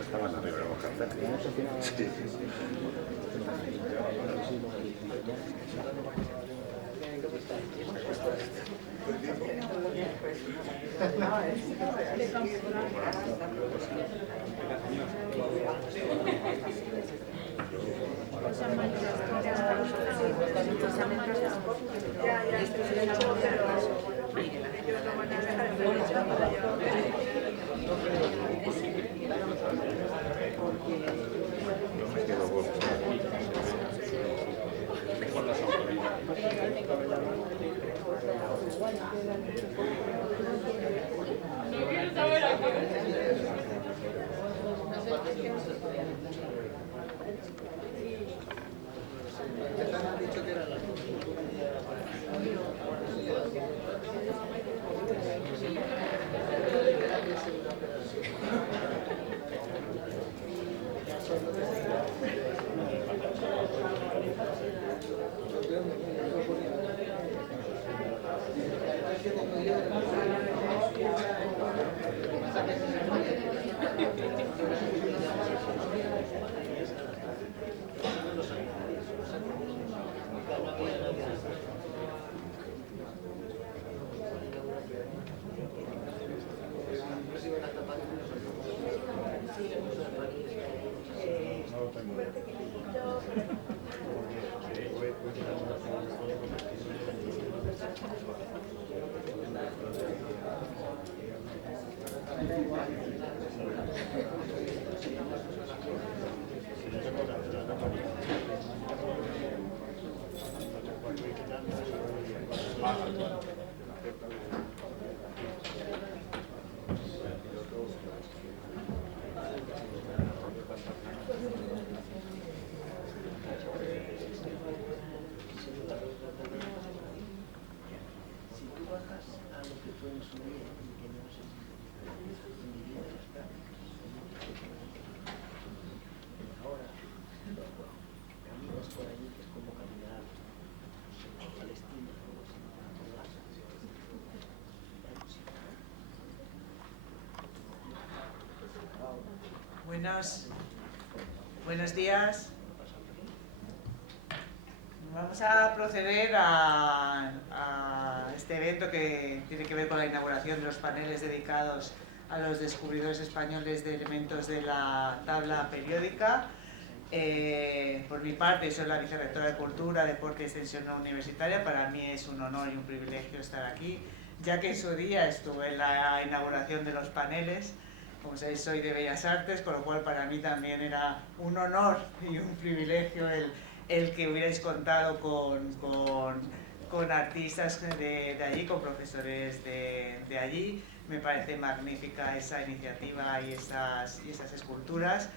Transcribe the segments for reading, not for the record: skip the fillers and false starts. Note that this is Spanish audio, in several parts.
Estaban arriba de los carteles. Sí. Buenos días. Vamos a proceder a este evento que tiene que ver con la inauguración de los paneles dedicados a los descubridores españoles de elementos de la tabla periódica. Por mi parte, soy la vicerrectora de Cultura, Deporte y Extensión Universitaria. Para mí es un honor y un privilegio estar aquí, ya que en su día estuve en la inauguración de los paneles. Como sabéis, soy de Bellas Artes, con lo cual para mí también era un honor y un privilegio el que hubierais contado con artistas de allí, con profesores de allí. Me parece magnífica esa iniciativa y esas esculturas.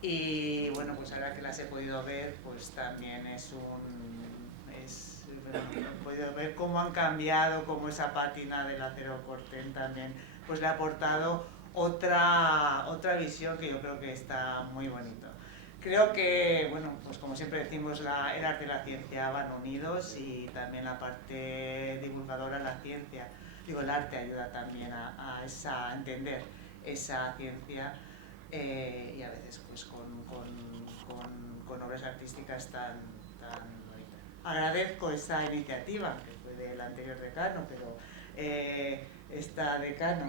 Y bueno, pues ahora que las he podido ver, pues también he podido ver cómo han cambiado, cómo esa pátina del acero corten también pues le ha aportado otra visión que yo creo que está muy bonito. Creo que, bueno, pues como siempre decimos, el arte y la ciencia van unidos, y también la parte divulgadora, la ciencia, el arte ayuda también a entender esa ciencia, y a veces pues con obras artísticas tan bonitas. Agradezco esta iniciativa, que fue del anterior decano, pero esta decano,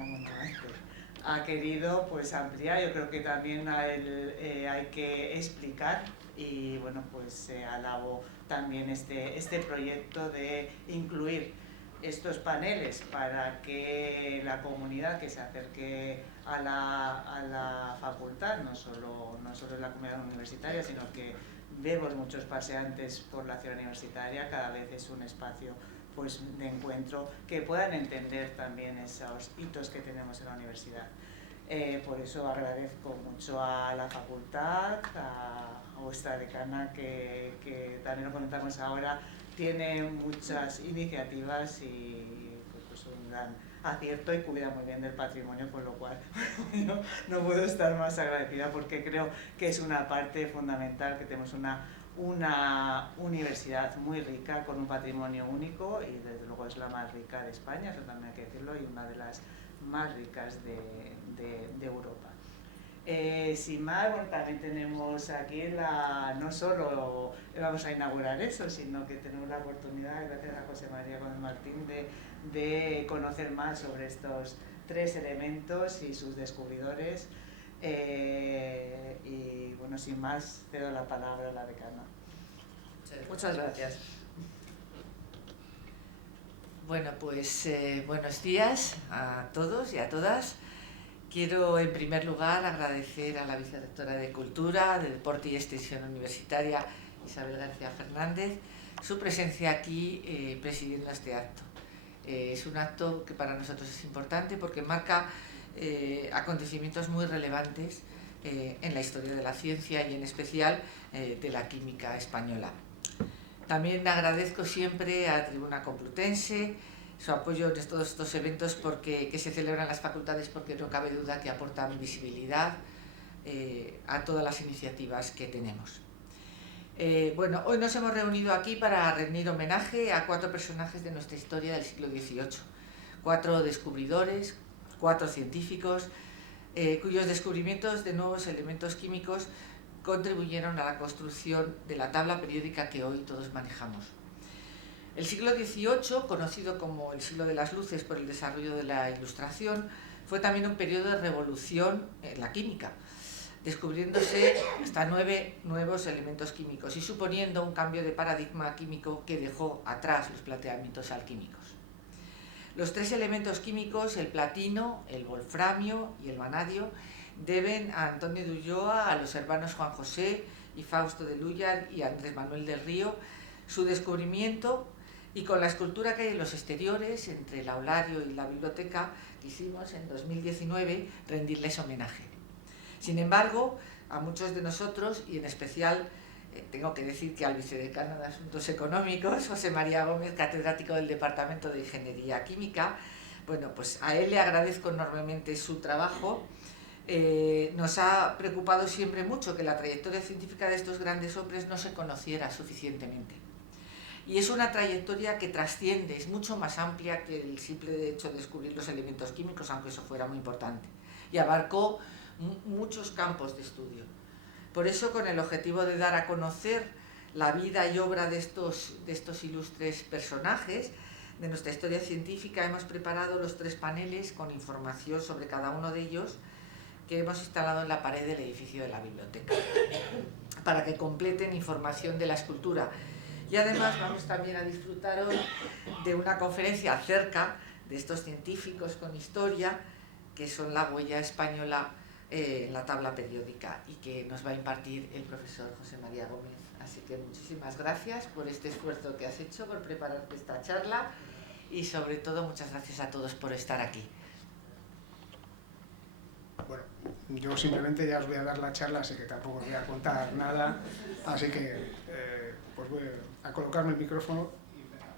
ha querido pues ampliar. Yo creo que también hay que explicar, y bueno, pues alabo también este proyecto de incluir estos paneles para que la comunidad que se acerque a la facultad, no solo en la comunidad universitaria, sino que vemos muchos paseantes por la ciudad universitaria, cada vez es un espacio pues de encuentro, que puedan entender también esos hitos que tenemos en la universidad. Por eso agradezco mucho a la facultad, a vuestra decana, que también lo comentamos ahora, tiene muchas iniciativas, y pues un gran acierto y cuida muy bien del patrimonio, con lo cual yo no puedo estar más agradecida porque creo que es una parte fundamental, que tenemos una universidad muy rica con un patrimonio único y desde luego es la más rica de España, eso también hay que decirlo, y una de las más ricas de Europa. Sin más, bueno, también tenemos aquí no solo vamos a inaugurar eso, sino que tenemos la oportunidad, gracias a José María Gómez Martín, de conocer más sobre estos 3 elementos y sus descubridores. Y bueno, sin más, cedo la palabra a la decana. Muchas gracias. Bueno, pues buenos días a todos y a todas. Quiero en primer lugar agradecer a la vicerrectora de Cultura, de Deporte y Extensión Universitaria, Isabel García Fernández, su presencia aquí presidiendo este acto. Es un acto que para nosotros es importante porque marca acontecimientos muy relevantes en la historia de la ciencia y en especial de la química española. También agradezco siempre a Tribuna Complutense su apoyo en todos estos eventos que se celebran en las facultades, porque no cabe duda que aportan visibilidad a todas las iniciativas que tenemos. Bueno, hoy nos hemos reunido aquí para rendir homenaje a 4 personajes de nuestra historia del siglo XVIII, 4 descubridores, 4 científicos, cuyos descubrimientos de nuevos elementos químicos contribuyeron a la construcción de la tabla periódica que hoy todos manejamos. El siglo XVIII, conocido como el siglo de las luces por el desarrollo de la Ilustración, fue también un periodo de revolución en la química, descubriéndose hasta 9 nuevos elementos químicos y suponiendo un cambio de paradigma químico que dejó atrás los planteamientos alquímicos. Los 3 elementos químicos, el platino, el wolframio y el vanadio, deben a Antonio de Ulloa, a los hermanos Juan José y Fausto de Lúyar y a Andrés Manuel del Río su descubrimiento, y con la escultura que hay en los exteriores, entre el aulario y la biblioteca, que hicimos en 2019, rendirles homenaje. Sin embargo, a muchos de nosotros, y en especial tengo que decir que al vicedecano de Asuntos Económicos, José María Gómez, catedrático del Departamento de Ingeniería Química, bueno, pues a él le agradezco enormemente su trabajo. Nos ha preocupado siempre mucho que la trayectoria científica de estos grandes hombres no se conociera suficientemente. Y es una trayectoria que trasciende, es mucho más amplia que el simple hecho de descubrir los elementos químicos, aunque eso fuera muy importante. Y abarcó muchos campos de estudio. Por eso, con el objetivo de dar a conocer la vida y obra de estos ilustres personajes de nuestra historia científica, hemos preparado los 3 paneles con información sobre cada uno de ellos que hemos instalado en la pared del edificio de la biblioteca, para que completen información de la escultura. Y además vamos también a disfrutar hoy de una conferencia acerca de estos científicos con historia, que son la huella española en la tabla periódica, y que nos va a impartir el profesor José María Gómez. Así que muchísimas gracias por este esfuerzo que has hecho, por prepararte esta charla, y sobre todo muchas gracias a todos por estar aquí. Bueno, yo simplemente ya os voy a dar la charla, así que tampoco os voy a contar nada, así que pues voy a colocarme el micrófono y empezamos.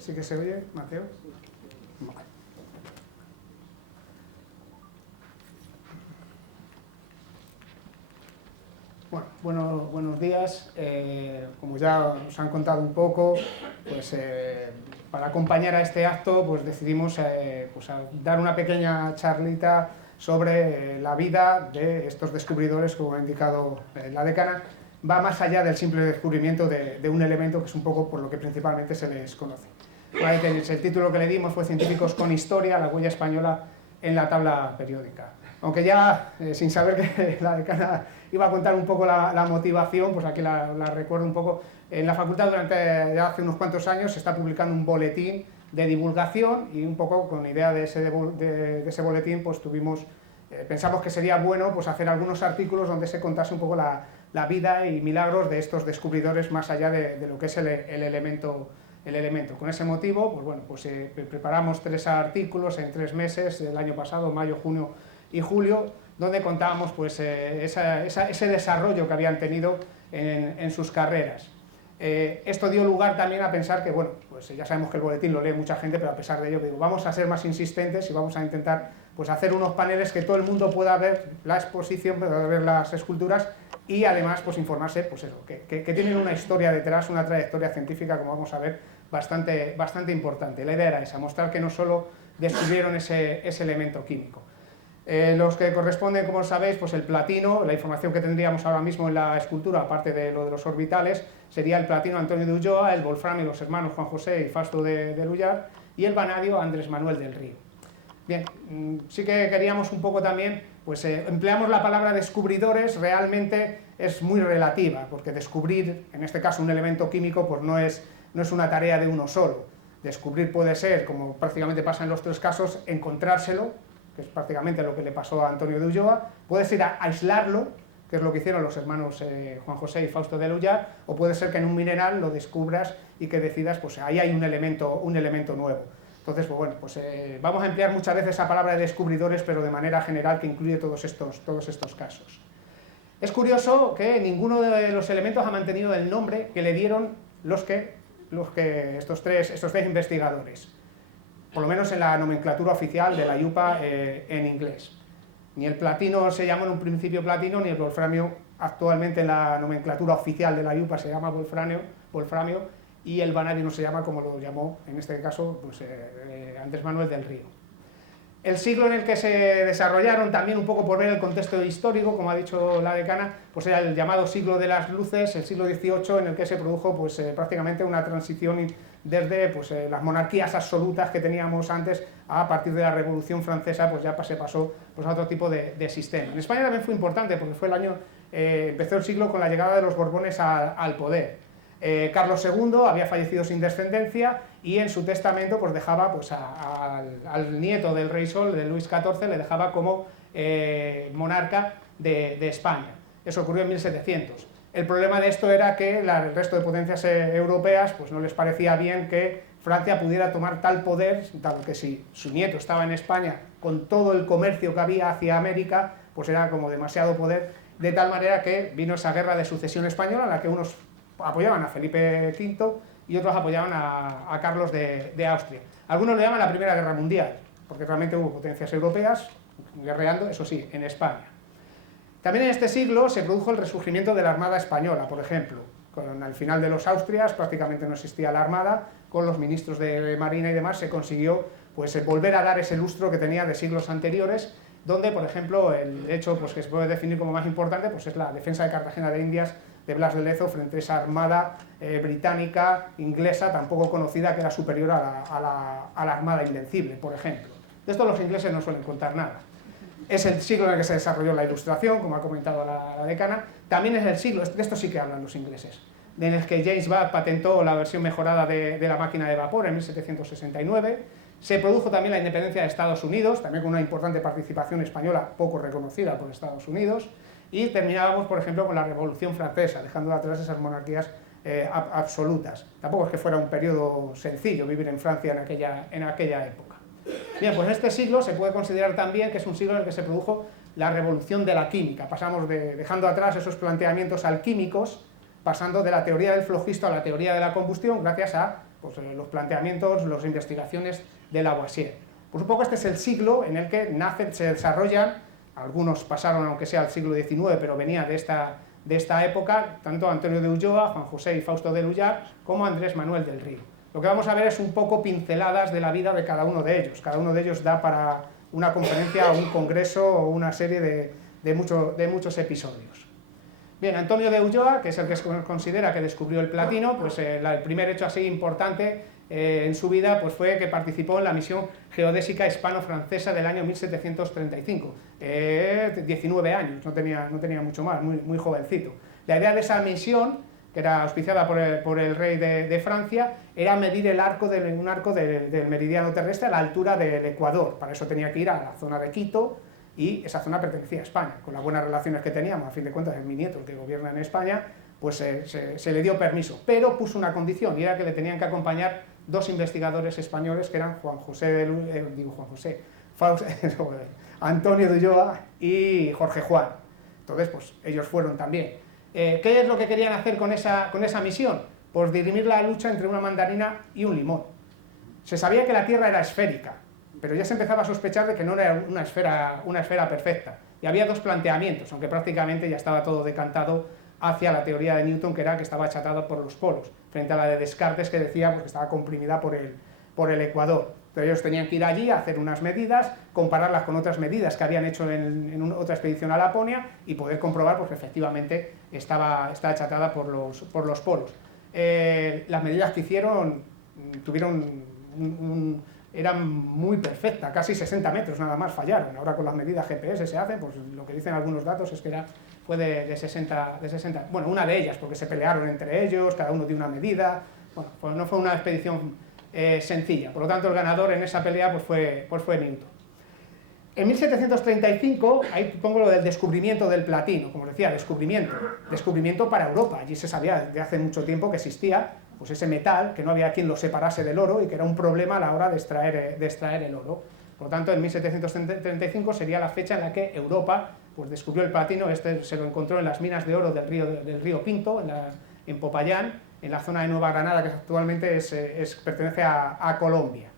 ¿Sí que se oye, Mateo? Vale. Bueno, buenos días. Como ya os han contado un poco, pues para acompañar a este acto pues decidimos pues, dar una pequeña charlita sobre la vida de estos descubridores, como ha indicado la decana, va más allá del simple descubrimiento de un elemento, que es un poco por lo que principalmente se les conoce. El título que le dimos fue Científicos con historia, la huella española en la tabla periódica. Aunque ya, sin saber que la decana iba a contar un poco la motivación, pues aquí la recuerdo un poco. En la facultad ya hace unos cuantos años se está publicando un boletín de divulgación, y un poco con idea de ese boletín pues pensamos que sería bueno pues hacer algunos artículos donde se contase un poco la vida y milagros de estos descubridores más allá de lo que es el elemento. Con ese motivo, pues bueno, pues preparamos 3 artículos en 3 meses del año pasado, mayo, junio y julio, donde contábamos pues ese desarrollo que habían tenido en sus carreras. Esto dio lugar también a pensar que, bueno, pues ya sabemos que el boletín lo lee mucha gente, pero a pesar de ello, digo, vamos a ser más insistentes y vamos a intentar pues hacer unos paneles que todo el mundo pueda ver la exposición, pueda ver las esculturas y además pues informarse, pues eso, que tienen una historia detrás, una trayectoria científica, como vamos a ver, bastante importante. La idea era esa, mostrar que no solo descubrieron ese elemento químico. Los que corresponden, como sabéis, pues el platino, la información que tendríamos ahora mismo en la escultura, aparte de lo de los orbitales, sería el platino Antonio de Ulloa, el wolframio los hermanos Juan José y Fausto de Lullar, y el vanadio Andrés Manuel del Río. Bien, sí que queríamos un poco también, pues empleamos la palabra descubridores, realmente es muy relativa, porque descubrir, en este caso un elemento químico, pues no es una tarea de uno solo. Descubrir puede ser, como prácticamente pasa en los 3 casos, encontrárselo, que es prácticamente lo que le pasó a Antonio de Ulloa, puede ser aislarlo, que es lo que hicieron los hermanos Juan José y Fausto de Lullar, o puede ser que en un mineral lo descubras y que decidas, pues ahí hay un elemento nuevo. Entonces, pues bueno, pues vamos a emplear muchas veces esa palabra de descubridores, pero de manera general, que incluye todos estos casos. Es curioso que ninguno de los elementos ha mantenido el nombre que le dieron estos tres investigadores, por lo menos en la nomenclatura oficial de la IUPA en inglés. Ni el platino se llamó en un principio platino, ni el wolframio actualmente en la nomenclatura oficial de la IUPA se llama wolframio, y el vanadio no se llama como lo llamó, en este caso, pues, Andrés Manuel del Río. El siglo en el que se desarrollaron, también un poco por ver el contexto histórico, como ha dicho la decana, pues era el llamado siglo de las luces, el siglo XVIII, en el que se produjo pues, prácticamente una transición desde pues, las monarquías absolutas que teníamos antes a partir de la Revolución Francesa, pues ya se pasó pues, a otro tipo de sistema. En España también fue importante, porque fue el año, empezó el siglo con la llegada de los Borbones al poder. Carlos II había fallecido sin descendencia y en su testamento pues dejaba pues, al nieto del rey Sol, de Luis XIV, le dejaba como monarca de España. Eso ocurrió en 1700. El problema de esto era que el resto de potencias europeas pues, no les parecía bien que Francia pudiera tomar tal poder, dado que si su nieto estaba en España con todo el comercio que había hacia América, pues era como demasiado poder, de tal manera que vino esa guerra de sucesión española en la que unos apoyaban a Felipe V y otros apoyaban a Carlos de Austria. Algunos le llaman la Primera Guerra Mundial, porque realmente hubo potencias europeas guerreando, eso sí, en España. También en este siglo se produjo el resurgimiento de la Armada Española, por ejemplo. Al final de los Austrias prácticamente no existía la Armada, con los ministros de Marina y demás se consiguió pues, volver a dar ese lustro que tenía de siglos anteriores, donde, por ejemplo, el hecho pues, que se puede definir como más importante pues, es la defensa de Cartagena de Indias de Blas de Lezo frente a esa armada británica, inglesa, tan poco conocida, que era superior a la Armada Invencible, por ejemplo. De esto los ingleses no suelen contar nada. Es el siglo en el que se desarrolló la Ilustración, como ha comentado la decana. También es el siglo, de esto sí que hablan los ingleses, en el que James Watt patentó la versión mejorada de la máquina de vapor en 1769. Se produjo también la independencia de Estados Unidos, también con una importante participación española poco reconocida por Estados Unidos. Y terminábamos, por ejemplo, con la Revolución Francesa, dejando atrás esas monarquías absolutas. Tampoco es que fuera un periodo sencillo vivir en Francia en aquella época. Bien, pues este siglo se puede considerar también que es un siglo en el que se produjo la revolución de la química. Pasamos dejando atrás esos planteamientos alquímicos, pasando de la teoría del flogisto a la teoría de la combustión, gracias a pues, los planteamientos, las investigaciones de Lavoisier. Pues un poco este es el siglo en el que se desarrollan. Algunos pasaron, aunque sea al siglo XIX, pero venía de esta época, tanto Antonio de Ulloa, Juan José y Fausto de Lullar, como Andrés Manuel del Río. Lo que vamos a ver es un poco pinceladas de la vida de cada uno de ellos. Cada uno de ellos da una conferencia, un congreso o una serie de muchos episodios. Bien, Antonio de Ulloa, que es el que se considera que descubrió el platino, pues el primer hecho así importante en su vida pues fue que participó en la misión geodésica hispano-francesa del año 1735. 19 años, no tenía mucho más, muy jovencito. La idea de esa misión, que era auspiciada por el rey de Francia, era medir un arco del meridiano terrestre a la altura del Ecuador. Para eso tenía que ir a la zona de Quito, y esa zona pertenecía a España. Con las buenas relaciones que teníamos, a fin de cuentas es mi nieto el que gobierna en España, pues se le dio permiso, pero puso una condición, y era que le tenían que acompañar 2 investigadores españoles, que eran Antonio de Ulloa y Jorge Juan. Entonces, pues ellos fueron también. ¿Qué es lo que querían hacer con esa misión? Pues dirimir la lucha entre una mandarina y un limón. Se sabía que la Tierra era esférica, pero ya se empezaba a sospechar de que no era una esfera perfecta. Y había 2 planteamientos, aunque prácticamente ya estaba todo decantado hacia la teoría de Newton, que era que estaba achatada por los polos, frente a la de Descartes, que decía pues, que estaba comprimida por el Ecuador. Pero ellos tenían que ir allí a hacer unas medidas, compararlas con otras medidas que habían hecho en otra expedición a Laponia y poder comprobar pues, que efectivamente está achatada por los polos. Las medidas que hicieron eran muy perfectas, casi 60 metros nada más fallaron. Ahora con las medidas GPS se hacen, pues lo que dicen algunos datos es que fue de 60, bueno, una de ellas, porque se pelearon entre ellos, cada uno dio una medida, bueno, pues no fue una expedición sencilla. Por lo tanto, el ganador en esa pelea pues fue Newton. En 1735, ahí pongo lo del descubrimiento del platino, como decía, descubrimiento para Europa. Allí se sabía de hace mucho tiempo que existía pues ese metal, que no había quien lo separase del oro y que era un problema a la hora de extraer el oro. Por lo tanto, en 1735 sería la fecha en la que Europa pues, descubrió el platino. Se lo encontró en las minas de oro del río Pinto, en Popayán, en la zona de Nueva Granada, que actualmente pertenece a Colombia.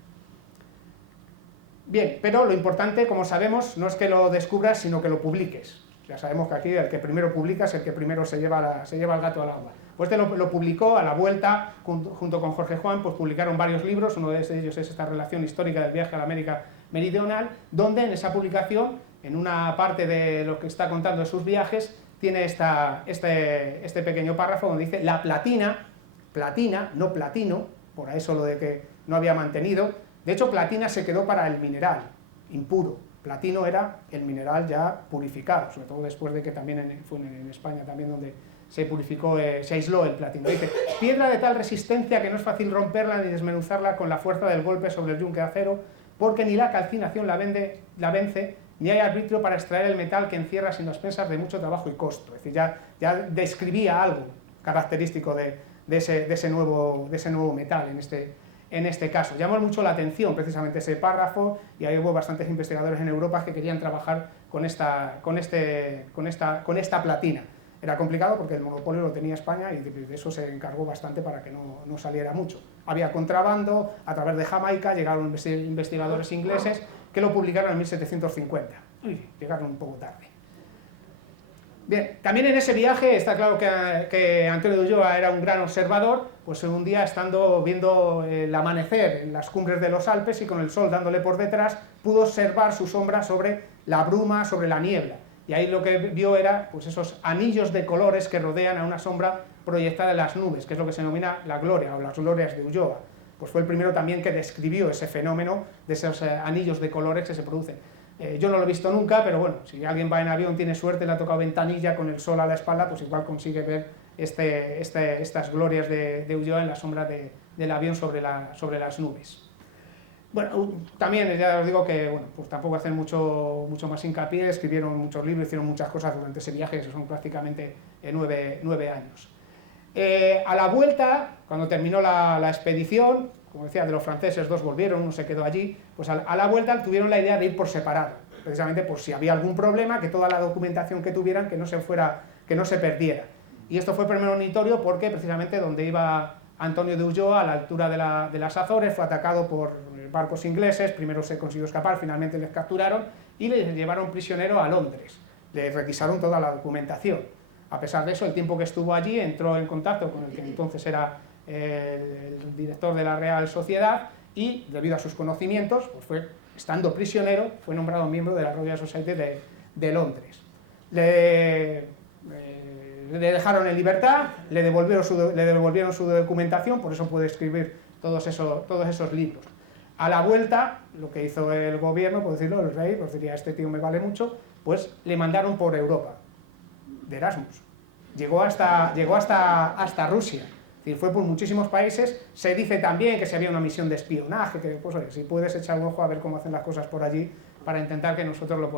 Bien, pero lo importante, como sabemos, no es que lo descubras, sino que lo publiques. Ya sabemos que aquí el que primero publica es el que primero se lleva el gato al agua. Pues lo publicó a la vuelta, junto con Jorge Juan, pues publicaron varios libros. Uno de ellos es esta relación histórica del viaje a la América Meridional, donde en esa publicación, en una parte de lo que está contando de sus viajes, tiene este pequeño párrafo donde dice: la platina, no platino, por eso lo de que no había mantenido. De hecho, platina se quedó para el mineral impuro. Platino era el mineral ya purificado, sobre todo después de que también fue en España también donde se purificó, se aisló el platino. Dice: piedra de tal resistencia que no es fácil romperla ni desmenuzarla con la fuerza del golpe sobre el yunque de acero, porque ni la calcinación la vence, ni hay arbitrio para extraer el metal que encierra sin expensas de mucho trabajo y costo. Es decir, ya describía algo característico de ese nuevo metal en este caso. Llamó mucho la atención precisamente ese párrafo, y ahí hubo bastantes investigadores en Europa que querían trabajar con esta platina. Era complicado porque el monopolio lo tenía España y de eso se encargó bastante para que no saliera mucho. Había contrabando, a través de Jamaica llegaron investigadores ingleses que lo publicaron en 1750. Llegaron un poco tarde. Bien, también en ese viaje está claro que Antonio de Ulloa era un gran observador. Pues un día, estando viendo el amanecer en las cumbres de los Alpes y con el sol dándole por detrás, pudo observar su sombra sobre la bruma, sobre la niebla. Y ahí lo que vio era pues, esos anillos de colores que rodean a una sombra proyectada en las nubes, que es lo que se denomina la gloria o las glorias de Ulloa. Pues fue el primero también que describió ese fenómeno de esos anillos de colores que se producen. Yo no lo he visto nunca, pero bueno, si alguien va en avión, tiene suerte, le ha tocado ventanilla con el sol a la espalda, pues igual consigue ver estas glorias de Ulloa en la sombra del avión sobre las nubes. Bueno, también ya os digo que bueno, pues tampoco hacen mucho más hincapié, escribieron muchos libros, hicieron muchas cosas durante ese viaje, que son prácticamente 9 años. A la vuelta, cuando terminó la expedición, como decía, de los franceses 2 volvieron, uno se quedó allí, pues a la vuelta tuvieron la idea de ir por separado, precisamente por si había algún problema, que toda la documentación que tuvieran que no se perdiera. Y esto fue premonitorio porque precisamente donde iba Antonio de Ulloa, a la altura de las Azores, fue atacado por barcos ingleses. Primero se consiguió escapar, finalmente les capturaron y les llevaron prisionero a Londres. Le requisaron toda la documentación. A pesar de eso, el tiempo que estuvo allí, entró en contacto con el que entonces era el director de la Real Sociedad y, debido a sus conocimientos, pues fue estando prisionero, fue nombrado miembro de la Royal Society de Londres. Le dejaron en libertad, le devolvieron su documentación, por eso puede escribir todos esos libros. A la vuelta, lo que hizo el gobierno, por decirlo, el rey, pues diría, este tío me vale mucho, pues le mandaron por Europa, de Erasmus. Llegó hasta Rusia, es decir, fue por muchísimos países. Se dice también que si había una misión de espionaje, que pues oye, si puedes echar un ojo a ver cómo hacen las cosas por allí, para intentar que nosotros lo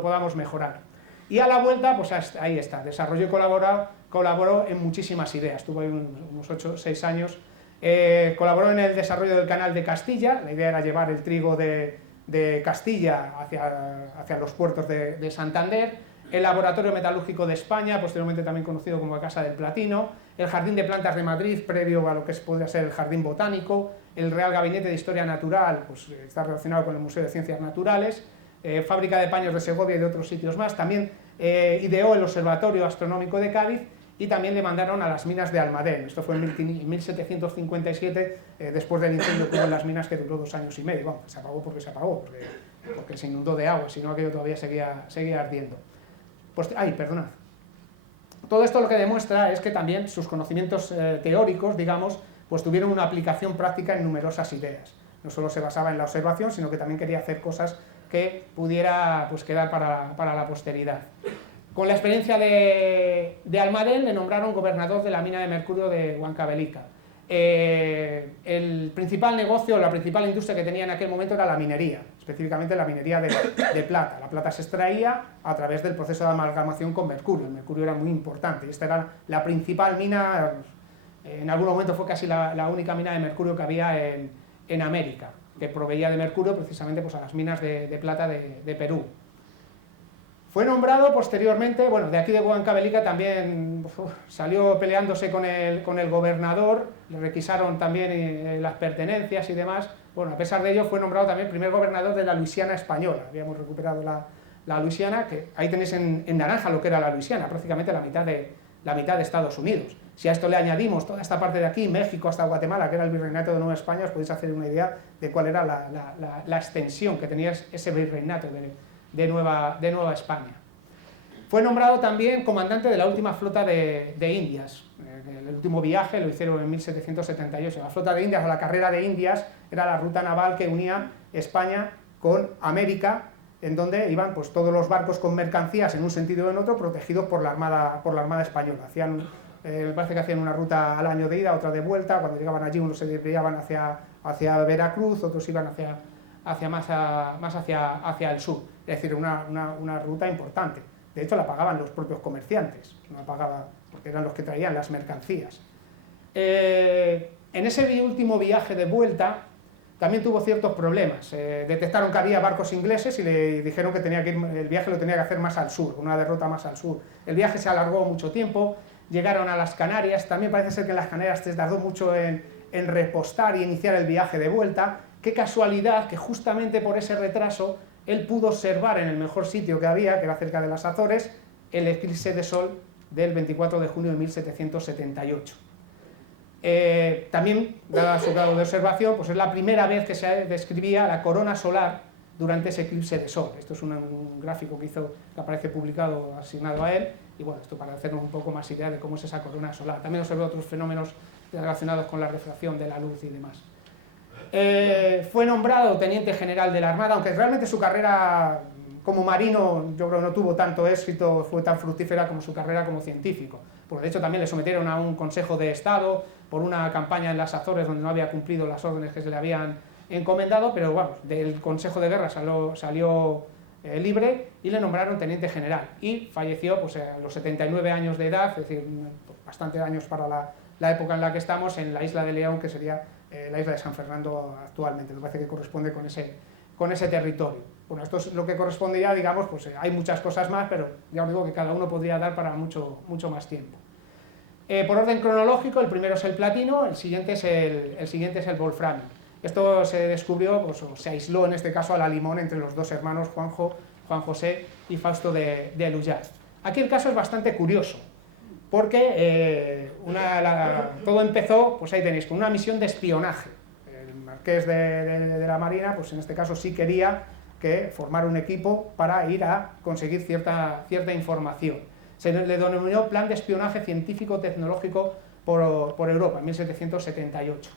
podamos mejorar. Y a la vuelta, pues ahí está, desarrolló y colaboró en muchísimas ideas, tuvo ahí unos 8 o 6 años. Colaboró en el desarrollo del canal de Castilla, la idea era llevar el trigo de Castilla hacia los puertos de Santander, el Laboratorio Metalúrgico de España, posteriormente también conocido como la Casa del Platino, el Jardín de Plantas de Madrid, previo a lo que podría ser el Jardín Botánico, el Real Gabinete de Historia Natural, pues está relacionado con el Museo de Ciencias Naturales, Fábrica de Paños de Segovia y de otros sitios más. También ideó el Observatorio Astronómico de Cádiz, y también le mandaron a las minas de Almadén. Esto fue en 1757, después del incendio que hubo en las minas, que duró 2 años y medio. Bueno, se apagó porque se apagó, porque se inundó de agua, si no aquello todavía seguía ardiendo. Pues, perdonad. Todo esto lo que demuestra es que también sus conocimientos teóricos, digamos, pues tuvieron una aplicación práctica en numerosas ideas. No solo se basaba en la observación, sino que también quería hacer cosas que pudiera pues, quedar para la posteridad. Con la experiencia de Almadén le nombraron gobernador de la mina de mercurio de Huancavelica. El principal negocio, la principal industria que tenía en aquel momento era la minería, específicamente la minería de plata. La plata se extraía a través del proceso de amalgamación con mercurio. El mercurio era muy importante y esta era la principal mina, en algún momento fue casi la única mina de mercurio que había en América, que proveía de mercurio precisamente pues, a las minas de plata de Perú. Fue nombrado posteriormente, bueno, de aquí de Huancavelica también salió peleándose con el gobernador, le requisaron también las pertenencias y demás. Bueno, a pesar de ello fue nombrado también primer gobernador de la Luisiana española. Habíamos recuperado la Luisiana, que ahí tenéis en naranja lo que era la Luisiana, prácticamente la mitad de Estados Unidos. Si a esto le añadimos toda esta parte de aquí, México hasta Guatemala, que era el virreinato de Nueva España, os podéis hacer una idea de cuál era la extensión que tenía ese virreinato de Nueva España. Fue nombrado también comandante de la última flota de Indias. El último viaje lo hicieron en 1778. La flota de Indias, o la carrera de Indias, era la ruta naval que unía España con América, en donde iban pues, todos los barcos con mercancías en un sentido o en otro, protegidos por la Armada Española. Me parece que hacían una ruta al año de ida, otra de vuelta. Cuando llegaban allí, unos se desviaban hacia Veracruz, otros iban más hacia el sur. Es decir, una ruta importante. De hecho, la pagaban los propios comerciantes, no la pagaba porque eran los que traían las mercancías. En ese último viaje de vuelta también tuvo ciertos problemas. Detectaron que había barcos ingleses y le dijeron que el viaje lo tenía que hacer más al sur, una derrota más al sur. El viaje se alargó mucho tiempo, llegaron a las Canarias, también parece ser que en las Canarias se tardó mucho en repostar y iniciar el viaje de vuelta. Qué casualidad que justamente por ese retraso él pudo observar en el mejor sitio que había, que era cerca de las Azores, el eclipse de sol del 24 de junio de 1778. También, dado su grado de observación, pues es la primera vez que se describía la corona solar durante ese eclipse de sol. Esto es un gráfico que aparece publicado, asignado a él, y bueno, esto para hacernos un poco más idea de cómo es esa corona solar. También observé otros fenómenos relacionados con la refracción de la luz y demás. Fue nombrado teniente general de la Armada, aunque realmente su carrera como marino yo creo no tuvo tanto éxito, fue tan fructífera como su carrera como científico, porque de hecho también le sometieron a un consejo de Estado por una campaña en las Azores donde no había cumplido las órdenes que se le habían encomendado, pero bueno, del Consejo de Guerra salió libre y le nombraron teniente general y falleció pues, a los 79 años de edad, es decir, bastantes años para la época en la que estamos, en la isla de León, que sería la isla de San Fernando actualmente. Me parece que corresponde con ese territorio. Bueno, esto es lo que corresponde ya, digamos, pues hay muchas cosas más, pero ya os digo que cada uno podría dar para mucho más tiempo. Por orden cronológico, el primero es el platino, el siguiente es el wolframio. Esto se descubrió, pues, o se aisló en este caso a la limón entre los dos hermanos Juan José y Fausto de Llullast. Aquí el caso es bastante curioso, porque todo empezó, pues ahí tenéis, con una misión de espionaje. El marqués de la Marina, pues en este caso sí quería que formara un equipo para ir a conseguir cierta información. Se le denominó Plan de Espionaje Científico-Tecnológico por Europa, en 1778.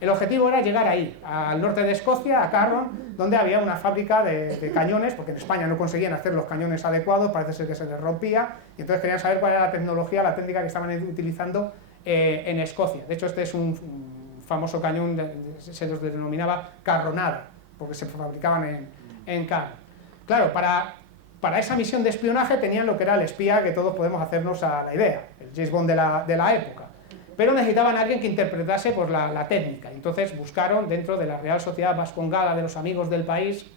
El objetivo era llegar ahí, al norte de Escocia, a Carron, donde había una fábrica de cañones, porque en España no conseguían hacer los cañones adecuados, parece ser que se les rompía, y entonces querían saber cuál era la tecnología, la técnica que estaban utilizando en Escocia. De hecho, este es un famoso cañón, se los denominaba carronada, porque se fabricaban en Carron. Claro, para esa misión de espionaje tenían lo que era el espía que todos podemos hacernos a la idea, el James Bond de la época. Pero necesitaban a alguien que interpretase pues, la técnica. Entonces buscaron dentro de la Real Sociedad Vascongada de los Amigos del País,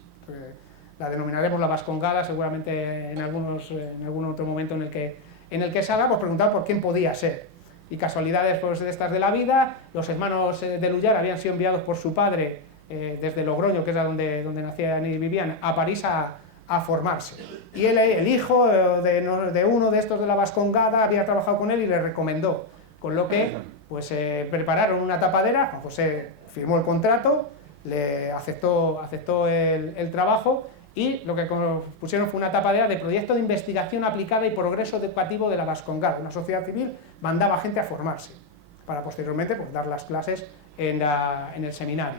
la denominaremos la Vascongada seguramente en algún otro momento en el que salga, pues preguntaban por quién podía ser. Y casualidades pues, de estas de la vida, los hermanos de Lullar habían sido enviados por su padre desde Logroño, que es donde nacían y vivían, a París a formarse. Y el hijo de uno de estos de la Vascongada había trabajado con él y le recomendó. Con lo que pues, prepararon una tapadera, Juan José firmó el contrato, le aceptó el trabajo y lo que pusieron fue una tapadera de proyecto de investigación aplicada y progreso educativo de la Vascongada. Una sociedad civil mandaba gente a formarse para posteriormente pues, dar las clases en el seminario.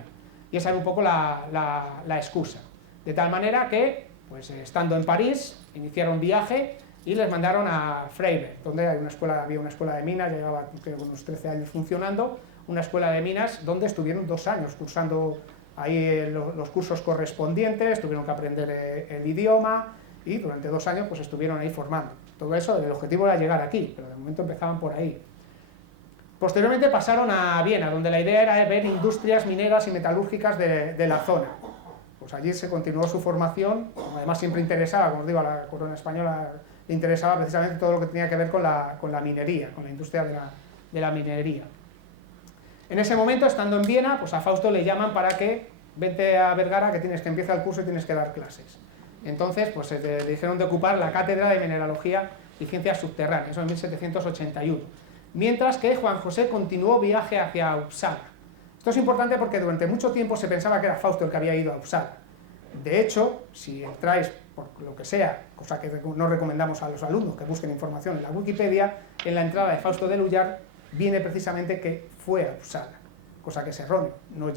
Y esa era un poco la excusa. De tal manera que, pues, estando en París, iniciaron un viaje y les mandaron a Freiberg, donde había una escuela de minas, llevaba creo, unos 13 años funcionando, una escuela de minas donde estuvieron 2 años cursando ahí los cursos correspondientes, tuvieron que aprender el idioma y durante 2 años pues, estuvieron ahí formando. Todo eso, el objetivo era llegar aquí, pero de momento empezaban por ahí. Posteriormente pasaron a Viena, donde la idea era ver industrias mineras y metalúrgicas de la zona. Pues allí se continuó su formación, además siempre interesaba, como os digo, a la corona española le interesaba precisamente todo lo que tenía que ver con la minería, con la industria de la minería. En ese momento, estando en Viena, pues a Fausto le llaman para que vente a Vergara, que empieza el curso y tienes que dar clases. Entonces, pues le dijeron de ocupar la cátedra de Mineralogía y Ciencias Subterráneas, eso en 1781. Mientras que Juan José continuó viaje hacia Uppsala. Esto es importante porque durante mucho tiempo se pensaba que era Fausto el que había ido a Uppsala. De hecho, si entráis por lo que sea, cosa que no recomendamos a los alumnos que busquen información en la Wikipedia, en la entrada de Fausto de Lullar viene precisamente que fue a Uppsala, cosa que es erróneo, no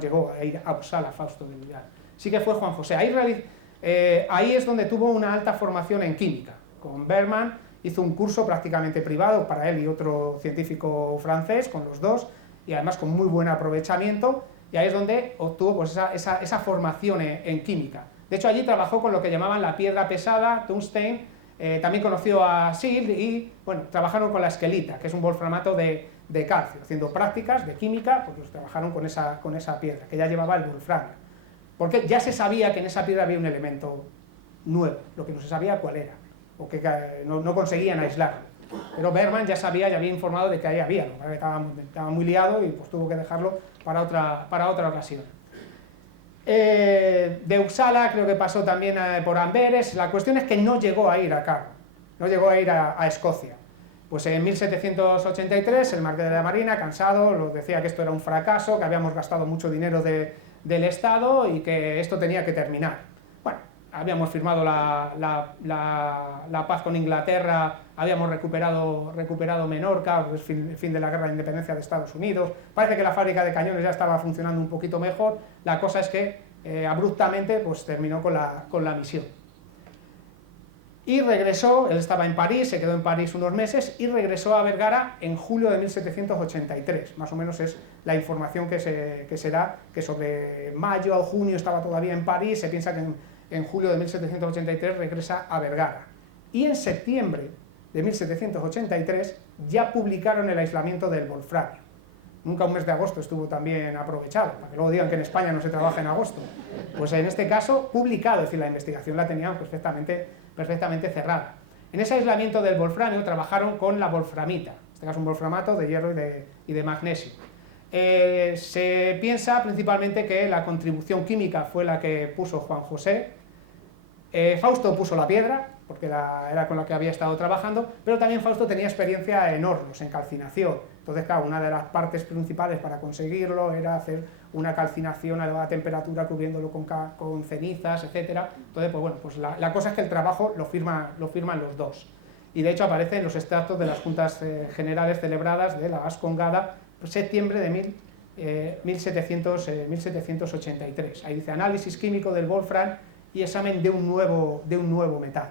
llegó a ir a Uppsala Fausto de Lullar. Sí que fue Juan José. Ahí es donde tuvo una alta formación en química. Con Bergman hizo un curso prácticamente privado para él y otro científico francés, con los dos, y además con muy buen aprovechamiento, y ahí es donde obtuvo pues, esa formación en química. De hecho, allí trabajó con lo que llamaban la piedra pesada, tungsten, también conoció a Sill y bueno, trabajaron con la esquelita, que es un wolframato de calcio, haciendo prácticas de química, pues trabajaron con esa piedra, que ya llevaba el wolframio. Porque ya se sabía que en esa piedra había un elemento nuevo, lo que no se sabía cuál era, o que no conseguían aislarlo. Pero Bergman ya sabía, ya había informado de que ahí había, ¿no? Estaba muy liado y pues tuvo que dejarlo para otra ocasión. De Uppsala creo que pasó también por Amberes. La cuestión es que no llegó a ir a Carron, no llegó a ir a Escocia. Pues en 1783 el marqués de la Marina, cansado, lo decía que esto era un fracaso, que habíamos gastado mucho dinero del Estado y que esto tenía que terminar. Bueno, habíamos firmado la paz con Inglaterra, habíamos recuperado Menorca, el fin de la guerra de independencia de Estados Unidos, parece que la fábrica de cañones ya estaba funcionando un poquito mejor, la cosa es que abruptamente pues, terminó con la misión. Y regresó, él estaba en París, se quedó en París unos meses y regresó a Vergara en julio de 1783, más o menos es la información que se da, que sobre mayo o junio estaba todavía en París, se piensa que en julio de 1783 regresa a Vergara. Y en septiembre de 1783 ya publicaron el aislamiento del wolframio. Nunca un mes de agosto estuvo también aprovechado, para que luego digan que en España no se trabaja en agosto. Pues en este caso, publicado, es decir, la investigación la tenían perfectamente cerrada. En ese aislamiento del wolframio trabajaron con la wolframita, en este caso un wolframato de hierro y de magnesio. Se piensa principalmente que la contribución química fue la que puso Juan José. Fausto puso la piedra, porque era con la que había estado trabajando, pero también Fausto tenía experiencia en hornos, en calcinación, Entonces, claro, una de las partes principales para conseguirlo era hacer una calcinación a elevada temperatura cubriéndolo con cenizas, etcétera. Entonces, pues bueno, pues la cosa es que el trabajo lo firman los dos. Y de hecho aparece en los extractos de las juntas generales celebradas de la Ascongada, septiembre de 1783. Ahí dice análisis químico del Wolfram y examen de un nuevo metal.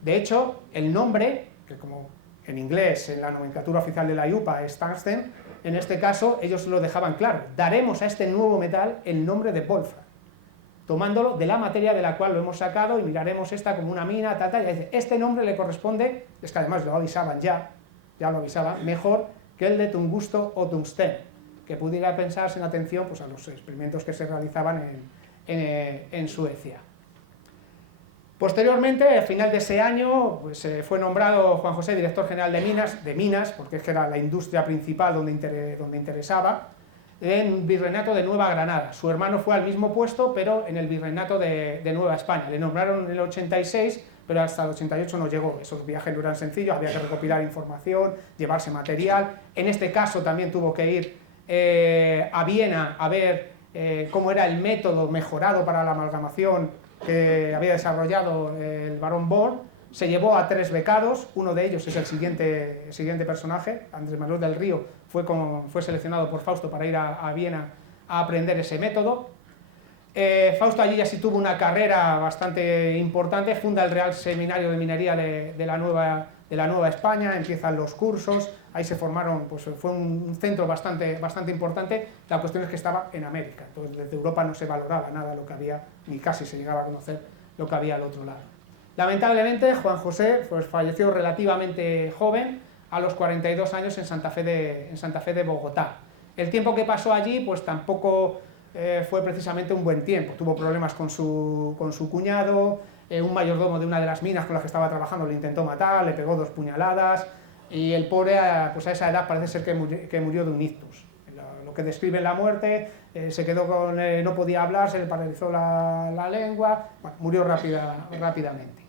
De hecho, el nombre, que como en inglés, en la nomenclatura oficial de la IUPA es tungsten, en este caso ellos lo dejaban claro, daremos a este nuevo metal el nombre de Wolfram, tomándolo de la materia de la cual lo hemos sacado y miraremos esta como una mina, y dice, este nombre le corresponde, es que además lo avisaban ya lo avisaban, mejor que el de tungusto o tungsten, que pudiera pensarse en atención pues, a los experimentos que se realizaban en Suecia. Posteriormente, al final de ese año, pues, fue nombrado Juan José director general de Minas, porque es que era la industria principal donde interesaba, en Virreinato de Nueva Granada. Su hermano fue al mismo puesto, pero en el Virreinato de Nueva España. Le nombraron en el 86, pero hasta el 88 no llegó. Esos viajes no eran sencillos, había que recopilar información, llevarse material. En este caso también tuvo que ir a Viena a ver cómo era el método mejorado para la amalgamación que había desarrollado el barón Born. Se llevó a 3 becados, uno de ellos es el siguiente personaje, Andrés Manuel del Río, fue seleccionado por Fausto para ir a Viena a aprender ese método. Fausto allí ya sí tuvo una carrera bastante importante, funda el Real Seminario de Minería de la Nueva España, empiezan los cursos, ahí se formaron, pues fue un centro bastante importante. La cuestión es que estaba en América, entonces desde Europa no se valoraba nada lo que había, ni casi se llegaba a conocer lo que había al otro lado. Lamentablemente Juan José pues, falleció relativamente joven, a los 42 años en Santa Fe de Bogotá. El tiempo que pasó allí pues tampoco fue precisamente un buen tiempo, tuvo problemas con su cuñado, un mayordomo de una de las minas con las que estaba trabajando le intentó matar, le pegó 2 puñaladas y el pobre pues a esa edad parece ser que murió de un ictus. Lo que describe la muerte, se quedó no podía hablar, se le paralizó la lengua, bueno, murió rápidamente.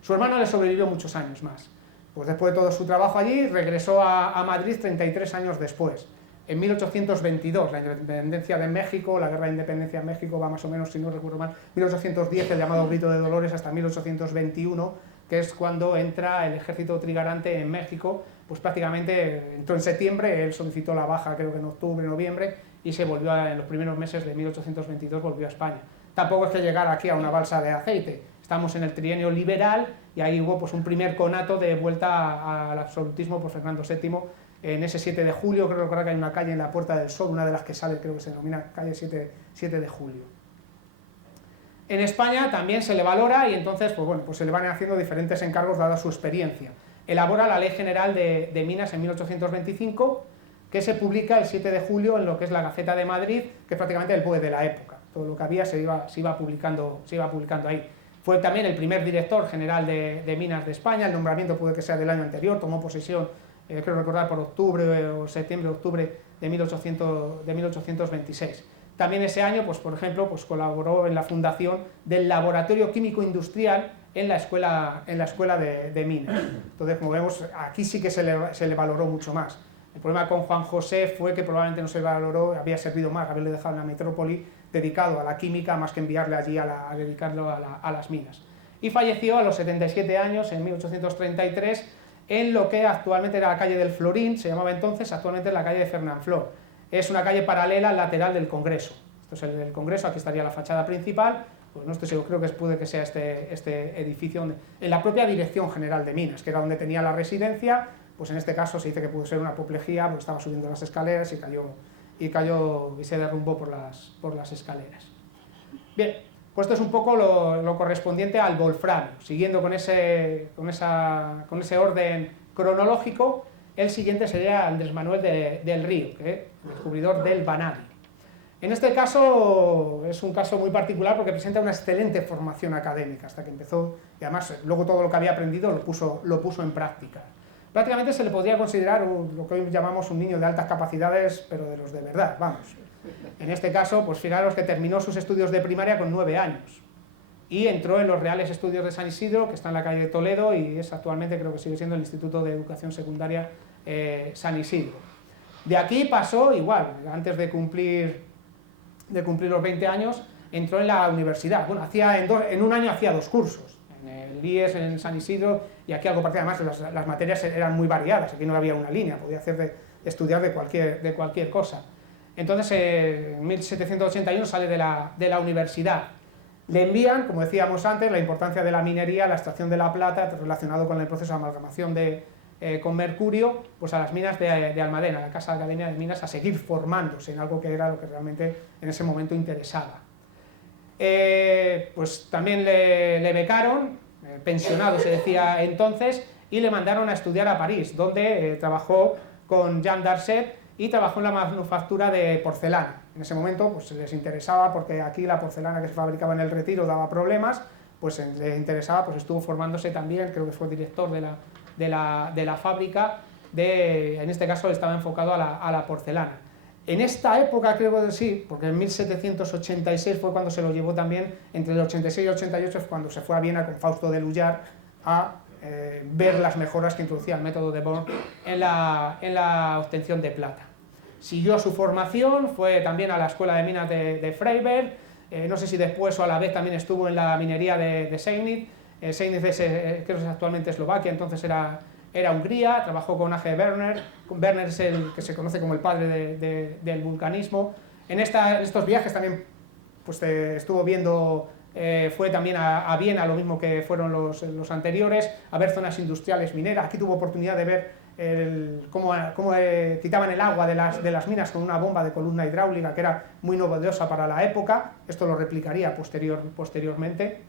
Su hermano le sobrevivió muchos años más. Pues después de todo su trabajo allí, regresó a Madrid 33 años después. En 1822, la independencia de México, la guerra de independencia de México va más o menos, si no recuerdo mal, 1810, el llamado Grito de Dolores, hasta 1821, que es cuando entra el ejército trigarante en México, pues prácticamente entró en septiembre, él solicitó la baja creo que en octubre, noviembre, y se volvió en los primeros meses de 1822 volvió a España. Tampoco es que llegara aquí a una balsa de aceite, estamos en el trienio liberal y ahí hubo pues, un primer conato de vuelta al absolutismo por Fernando VII en ese 7 de julio, creo que hay una calle en la Puerta del Sol, una de las que sale creo que se denomina calle 7 de julio. En España también se le valora y entonces pues, bueno, pues se le van haciendo diferentes encargos dada su experiencia. Elabora la Ley General de Minas en 1825, que se publica el 7 de julio en lo que es la Gaceta de Madrid, que es prácticamente el BOE de la época. Todo lo que había se iba publicando ahí. Fue también el primer director general de Minas de España, el nombramiento puede que sea del año anterior, tomó posesión, creo recordar, por septiembre-octubre de 1826. También ese año, pues, por ejemplo, pues, colaboró en la fundación del Laboratorio Químico Industrial en la escuela de Minas. Entonces, como vemos, aquí sí que se le valoró mucho más. El problema con Juan José fue que probablemente no se valoró, había servido más haberle dejado en la metrópoli dedicado a la química más que enviarle allí a dedicarlo a las minas. Y falleció a los 77 años, en 1833, en lo que actualmente era la calle del Florín, se llamaba entonces, actualmente es la calle de Fernanfloo. Es una calle paralela al lateral del Congreso. Esto es el Congreso, aquí estaría la fachada principal, pues no estoy seguro, creo que puede que sea este edificio, en la propia Dirección General de Minas, que era donde tenía la residencia, pues en este caso se dice que pudo ser una apoplejía, porque estaba subiendo las escaleras y cayó y se derrumbó por las escaleras. Bien, pues esto es un poco lo correspondiente al wolframio. Siguiendo con ese orden cronológico, el siguiente sería Andrés Manuel del Río, que es el descubridor del vanadi. En este caso es un caso muy particular porque presenta una excelente formación académica hasta que empezó, y además luego todo lo que había aprendido lo puso en práctica. Prácticamente se le podría considerar lo que hoy llamamos un niño de altas capacidades, pero de los de verdad, vamos. En este caso, pues fijaros que terminó sus estudios de primaria con 9 años y entró en los Reales Estudios de San Isidro, que está en la calle de Toledo y es actualmente, creo que sigue siendo el Instituto de Educación Secundaria San Isidro. De aquí pasó igual, antes de cumplir los 20 años, entró en la universidad. Bueno, en un año hacía 2 cursos, en el IES, en San Isidro, y aquí algo partido. Además las materias eran muy variadas, aquí no había una línea, podía estudiar de cualquier cosa. Entonces, en 1781 sale de la universidad. Le envían, como decíamos antes, la importancia de la minería, la extracción de la plata, relacionado con el proceso de amalgamación con mercurio, pues a las minas de Almadena, a la Casa Academia de Minas, a seguir formándose en algo que era lo que realmente en ese momento interesaba. Pues también le becaron, pensionado se decía entonces, y le mandaron a estudiar a París, donde trabajó con Jean Darcet y trabajó en la manufactura de porcelana. En ese momento pues les interesaba, porque aquí la porcelana que se fabricaba en el Retiro daba problemas, pues les interesaba, pues estuvo formándose también, creo que fue director de la fábrica, en este caso estaba enfocado a la porcelana. En esta época, creo que sí, porque en 1786 fue cuando se lo llevó también, entre el 86 y el 88 es cuando se fue a Viena con Fausto de Lullar a ver las mejoras que introducía el método de Born en la obtención de plata. Siguió su formación, fue también a la Escuela de Minas de Freiberg, no sé si después o a la vez también estuvo en la minería de Seignit. Seignit creo que es actualmente Eslovaquia, entonces era Hungría, trabajó con A.G. Werner. Werner es el que se conoce como el padre del vulcanismo. En estos viajes también pues, estuvo viendo, fue también a Viena, lo mismo que fueron los anteriores, a ver zonas industriales mineras. Aquí tuvo oportunidad de ver cómo quitaban el agua de las minas con una bomba de columna hidráulica, que era muy novedosa para la época. Esto lo replicaría posteriormente.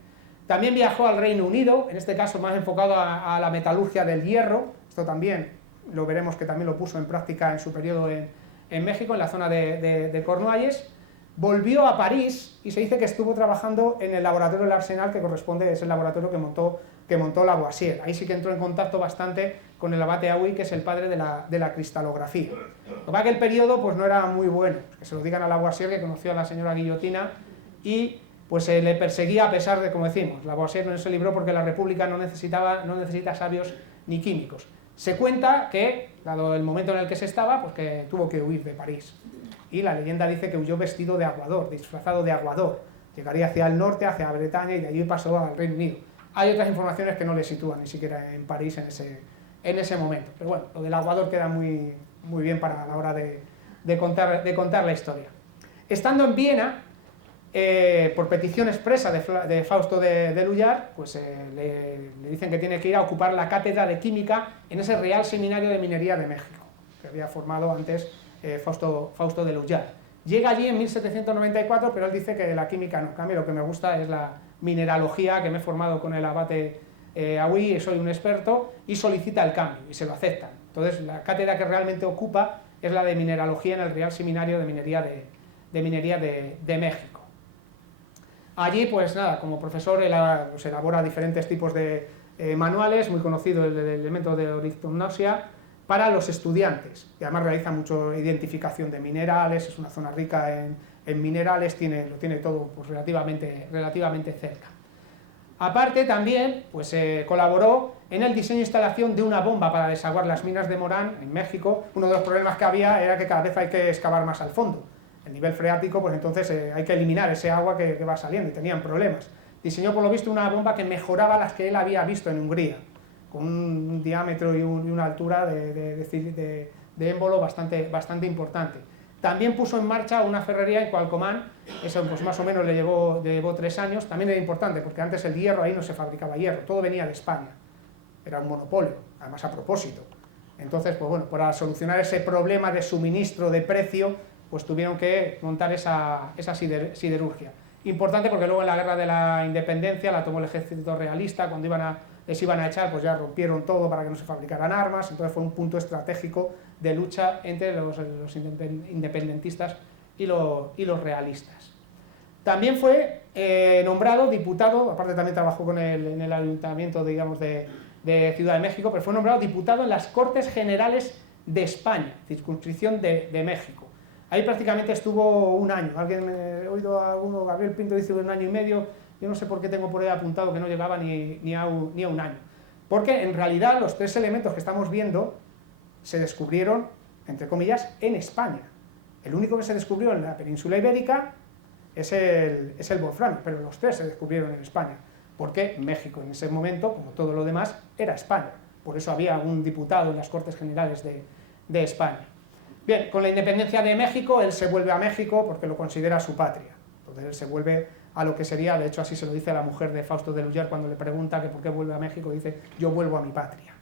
También viajó al Reino Unido, en este caso más enfocado a la metalurgia del hierro. Esto también lo veremos que también lo puso en práctica en su periodo en México, en la zona de Cornualles. Volvió a París y se dice que estuvo trabajando en el laboratorio del Arsenal, que es el laboratorio que montó Lavoisier. Ahí sí que entró en contacto bastante con el abate Haüy, que es el padre de la cristalografía. Lo que pasa es que el periodo pues, no era muy bueno, que se lo digan a Lavoisier, que conoció a la señora Guillotina, y pues le perseguía a pesar de, como decimos, Lavoisier no se libró porque la República no necesita sabios ni químicos. Se cuenta que, dado el momento en el que se estaba, pues que tuvo que huir de París. Y la leyenda dice que huyó vestido de aguador, disfrazado de aguador. Llegaría hacia el norte, hacia Bretaña, y de allí pasó al Reino Unido. Hay otras informaciones que no le sitúan ni siquiera en París en ese momento. Pero bueno, lo del aguador queda muy bien para la hora de contar la historia. Estando en Viena, por petición expresa de Fausto de Lullar, pues le dicen que tiene que ir a ocupar la cátedra de química en ese Real Seminario de Minería de México, que había formado antes Fausto de Lullar. Llega allí en 1794, pero él dice que la química no, cambia, lo que me gusta es la mineralogía, que me he formado con el abate Haüy, soy un experto, y solicita el cambio, y se lo aceptan. Entonces la cátedra que realmente ocupa es la de mineralogía en el Real Seminario de Minería de México. Allí, pues nada, como profesor elabora diferentes tipos de manuales, muy conocido el elemento de orictomnosia, para los estudiantes, y además realiza mucho identificación de minerales, es una zona rica en minerales, lo tiene todo pues, relativamente cerca. Aparte también pues, colaboró en el diseño e instalación de una bomba para desaguar las minas de Morán en México. Uno de los problemas que había era que cada vez hay que excavar más al fondo. El nivel freático, pues entonces hay que eliminar ese agua que va saliendo, y tenían problemas. Diseñó por lo visto una bomba que mejoraba las que él había visto en Hungría, con un diámetro y una altura de émbolo bastante importante. También puso en marcha una ferrería en Cualcomán, eso pues más o menos le llevó 3 años. También era importante porque antes el hierro ahí no se fabricaba hierro, todo venía de España, era un monopolio, además a propósito. Entonces, pues bueno, para solucionar ese problema de suministro de precio, pues tuvieron que montar esa siderurgia. Importante porque luego en la guerra de la independencia la tomó el ejército realista, cuando les iban a echar, pues ya rompieron todo para que no se fabricaran armas, entonces fue un punto estratégico de lucha entre los independentistas y los realistas. También fue nombrado diputado, aparte también trabajó en el ayuntamiento, digamos, de Ciudad de México, pero fue nombrado diputado en las Cortes Generales de España, circunscripción de México. Ahí prácticamente estuvo un año. He oído a alguno, Gabriel Pinto dice 1 año y medio, yo no sé por qué tengo por ahí apuntado que no llegaba ni a un año. Porque en realidad los 3 elementos que estamos viendo se descubrieron entre comillas, en España. El único que se descubrió en la península ibérica es el wolframio, pero los 3 se descubrieron en España, porque México en ese momento, como todo lo demás, era España. Por eso había un diputado en las Cortes Generales de España. Bien, con la independencia de México, él se vuelve a México porque lo considera su patria. Entonces él se vuelve a lo que sería, de hecho así se lo dice a la mujer de Fausto de Luyer cuando le pregunta que por qué vuelve a México, dice, yo vuelvo a mi patria.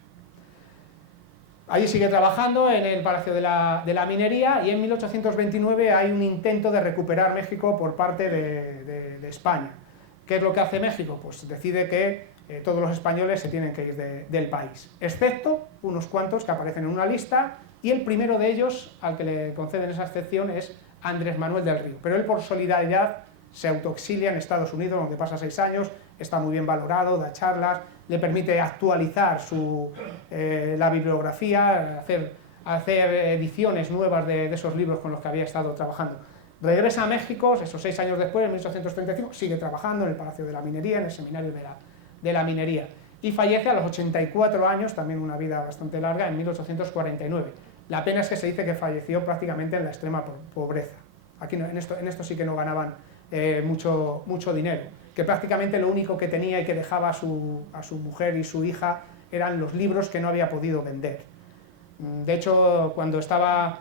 Allí sigue trabajando en el Palacio de la Minería y en 1829 hay un intento de recuperar México por parte de España. ¿Qué es lo que hace México? Pues decide que todos los españoles se tienen que ir del país, excepto unos cuantos que aparecen en una lista, y el primero de ellos, al que le conceden esa excepción, es Andrés Manuel del Río. Pero él, por solidaridad, se autoexilia en Estados Unidos, donde pasa 6 años, está muy bien valorado, da charlas, le permite actualizar la bibliografía, hacer ediciones nuevas de esos libros con los que había estado trabajando. Regresa a México, esos 6 años después, en 1835, sigue trabajando en el Palacio de la Minería, en el Seminario de la Minería, y fallece a los 84 años, también una vida bastante larga, en 1849. La pena es que se dice que falleció prácticamente en la extrema pobreza. Aquí en esto sí que no ganaban mucho dinero, que prácticamente lo único que tenía y que dejaba a su mujer y su hija eran los libros que no había podido vender. De hecho, cuando estaba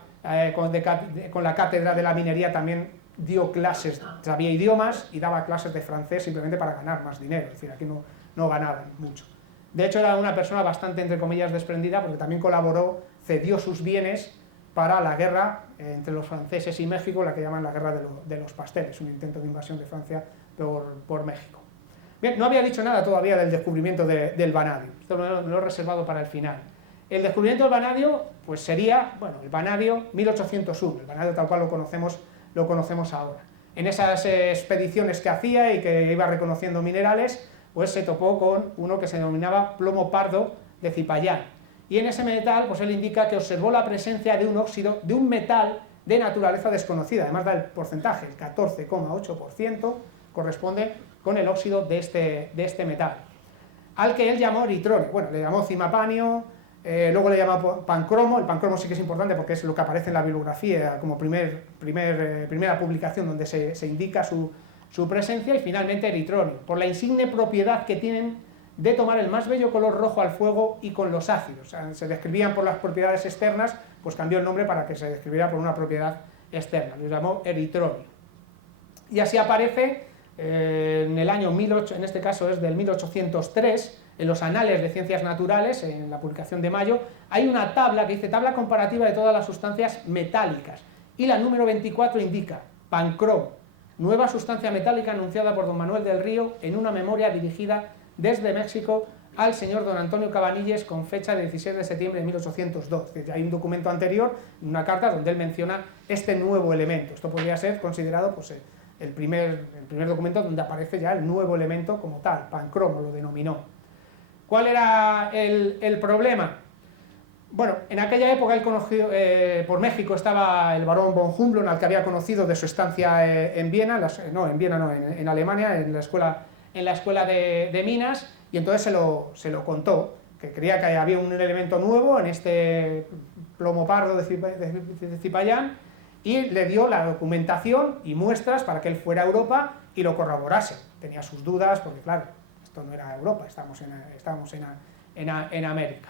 con la cátedra de la minería también dio clases, sabía idiomas y daba clases de francés simplemente para ganar más dinero, es decir, aquí no ganaban mucho. De hecho, era una persona bastante, entre comillas, desprendida, porque también colaboró, cedió sus bienes para la guerra entre los franceses y México, la que llaman la guerra de los pasteles, un intento de invasión de Francia por México. Bien, no había dicho nada todavía del descubrimiento del vanadio, esto lo he reservado para el final. El descubrimiento del vanadio pues sería, bueno, el vanadio 1801, el vanadio tal cual lo conocemos ahora. En esas expediciones que hacía y que iba reconociendo minerales, pues se topó con uno que se denominaba plomo pardo de Cipayán. Y en ese metal, pues él indica que observó la presencia de un óxido, de un metal de naturaleza desconocida, además da el porcentaje, el 14,8% corresponde con el óxido de este metal, al que él llamó eritronio. Bueno, le llamó cimapanio, luego le llamó pancromo. El pancromo sí que es importante porque es lo que aparece en la bibliografía como primera publicación donde se indica su presencia, y finalmente eritronio, por la insigne propiedad que tienen de tomar el más bello color rojo al fuego y con los ácidos. O sea, se describían por las propiedades externas, pues cambió el nombre para que se describiera por una propiedad externa, lo llamó eritronio. Y así aparece en el año 1800, en este caso es del 1803, en los Anales de Ciencias Naturales, en la publicación de mayo, hay una tabla que dice tabla comparativa de todas las sustancias metálicas, y la número 24 indica pancromo, nueva sustancia metálica anunciada por don Manuel del Río en una memoria dirigida desde México al señor don Antonio Cabanilles con fecha de 16 de septiembre de 1802. Hay un documento anterior, una carta, donde él menciona este nuevo elemento. Esto podría ser considerado pues, el primer documento donde aparece ya el nuevo elemento como tal, pancromo lo denominó. ¿Cuál era el problema? Bueno, en aquella época él conoció, por México estaba el barón von Humboldt, al que había conocido de su estancia en Viena, en Alemania, en la escuela de minas, y entonces se lo contó, que creía que había un elemento nuevo en este plomo pardo de Cipayán, y le dio la documentación y muestras para que él fuera a Europa y lo corroborase. Tenía sus dudas, porque claro, esto no era Europa, estábamos en América.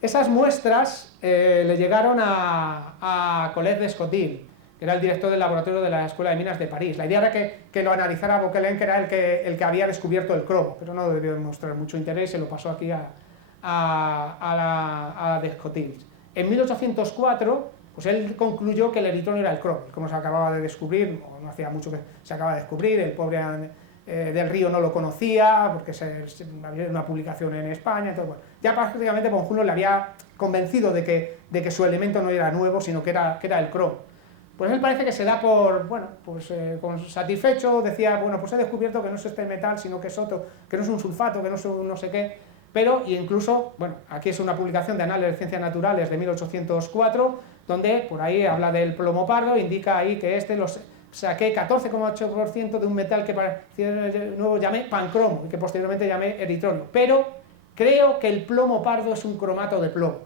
Esas muestras le llegaron a Colette Descotil, que era el director del laboratorio de la Escuela de Minas de París. La idea era que lo analizara Vauquelin, que era el que había descubierto el cromo, pero no debió demostrar mucho interés y se lo pasó aquí a Descotil. En 1804, pues él concluyó que el eritronio era el cromo. El cromo se acababa de descubrir, no hacía mucho que se acababa de descubrir, el pobre del Río no lo conocía, porque había una publicación en España, entonces bueno, ya prácticamente von Humboldt le había convencido de que su elemento no era nuevo, sino que era el cromo. Pues él parece que se da con satisfecho, decía, bueno, pues he descubierto que no es este metal, sino que es otro, que no es un sulfato, que no es un no sé qué, pero, y incluso, bueno, aquí es una publicación de Anales de Ciencias Naturales de 1804, donde por ahí habla del plomo pardo, indica ahí que saqué 14,8% de un metal que nuevo llamé pancromo y que posteriormente llamé eritronio, pero creo que el plomo pardo es un cromato de plomo.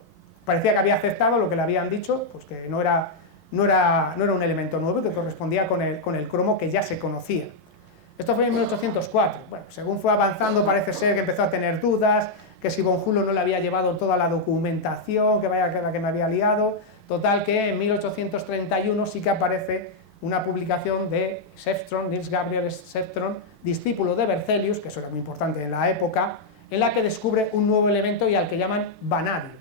parecía que había aceptado lo que le habían dicho, pues que no era un elemento nuevo y que correspondía con el cromo que ya se conocía. Esto fue en 1804. Bueno, según fue avanzando parece ser que empezó a tener dudas, que si von Bülow no le había llevado toda la documentación, que vaya que la que me había liado. Total que en 1831 sí que aparece una publicación de Sefstrom, Niels Gabriel Sefstrom, discípulo de Berzelius, que eso era muy importante en la época, en la que descubre un nuevo elemento y al que llaman vanadio,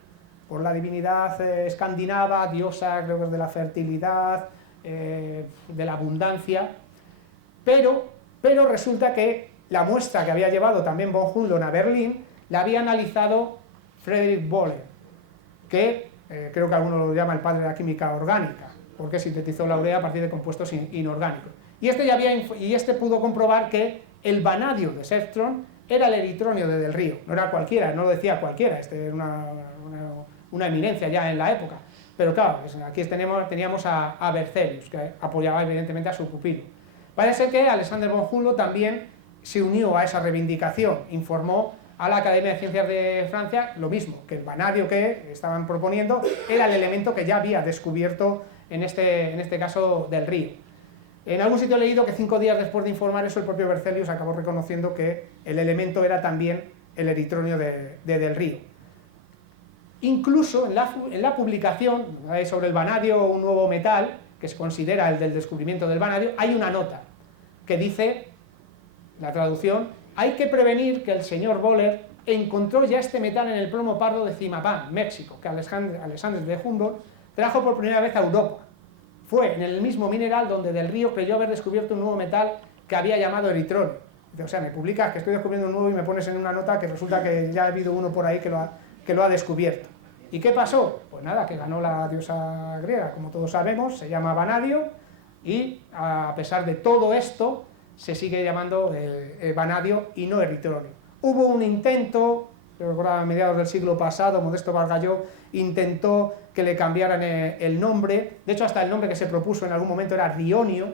por la divinidad escandinava, diosa creo que es de la fertilidad, de la abundancia, pero resulta que la muestra que había llevado también von Bülow a Berlín la había analizado Friedrich Wöhler, que creo que alguno lo llama el padre de la química orgánica, porque sintetizó la urea a partir de compuestos inorgánicos. Y este pudo comprobar que el vanadio de Sefstrom era el eritronio de Del Río, no era cualquiera, no lo decía cualquiera, este era una eminencia ya en la época. Pero claro, aquí teníamos a Berzelius, que apoyaba evidentemente a su pupilo. Parece ser que Alexander von Bülow también se unió a esa reivindicación, informó a la Academia de Ciencias de Francia lo mismo, que el vanadio que estaban proponiendo era el elemento que ya había descubierto en este caso Del Río. En algún sitio he leído que 5 días después de informar eso, el propio Berzelius acabó reconociendo que el elemento era también el eritronio de Del Río. Incluso en la publicación sobre el vanadio, un nuevo metal, que se considera el del descubrimiento del vanadio, hay una nota que dice, la traducción, hay que prevenir que el señor Wöhler encontró ya este metal en el plomo pardo de Zimapán, México, que Alexander de Humboldt trajo por primera vez a Europa. Fue en el mismo mineral donde Del Río creyó haber descubierto un nuevo metal que había llamado eritronio. O sea, me publicas que estoy descubriendo un nuevo y me pones en una nota que resulta que ya ha habido uno por ahí que lo ha descubierto. ¿Y qué pasó? Pues nada, que ganó la diosa griega, como todos sabemos, se llama vanadio, y a pesar de todo esto, se sigue llamando vanadio y no eritronio. Hubo un intento, recuerdo a mediados del siglo pasado, Modesto Bargalló intentó que le cambiaran el nombre, de hecho hasta el nombre que se propuso en algún momento era rionio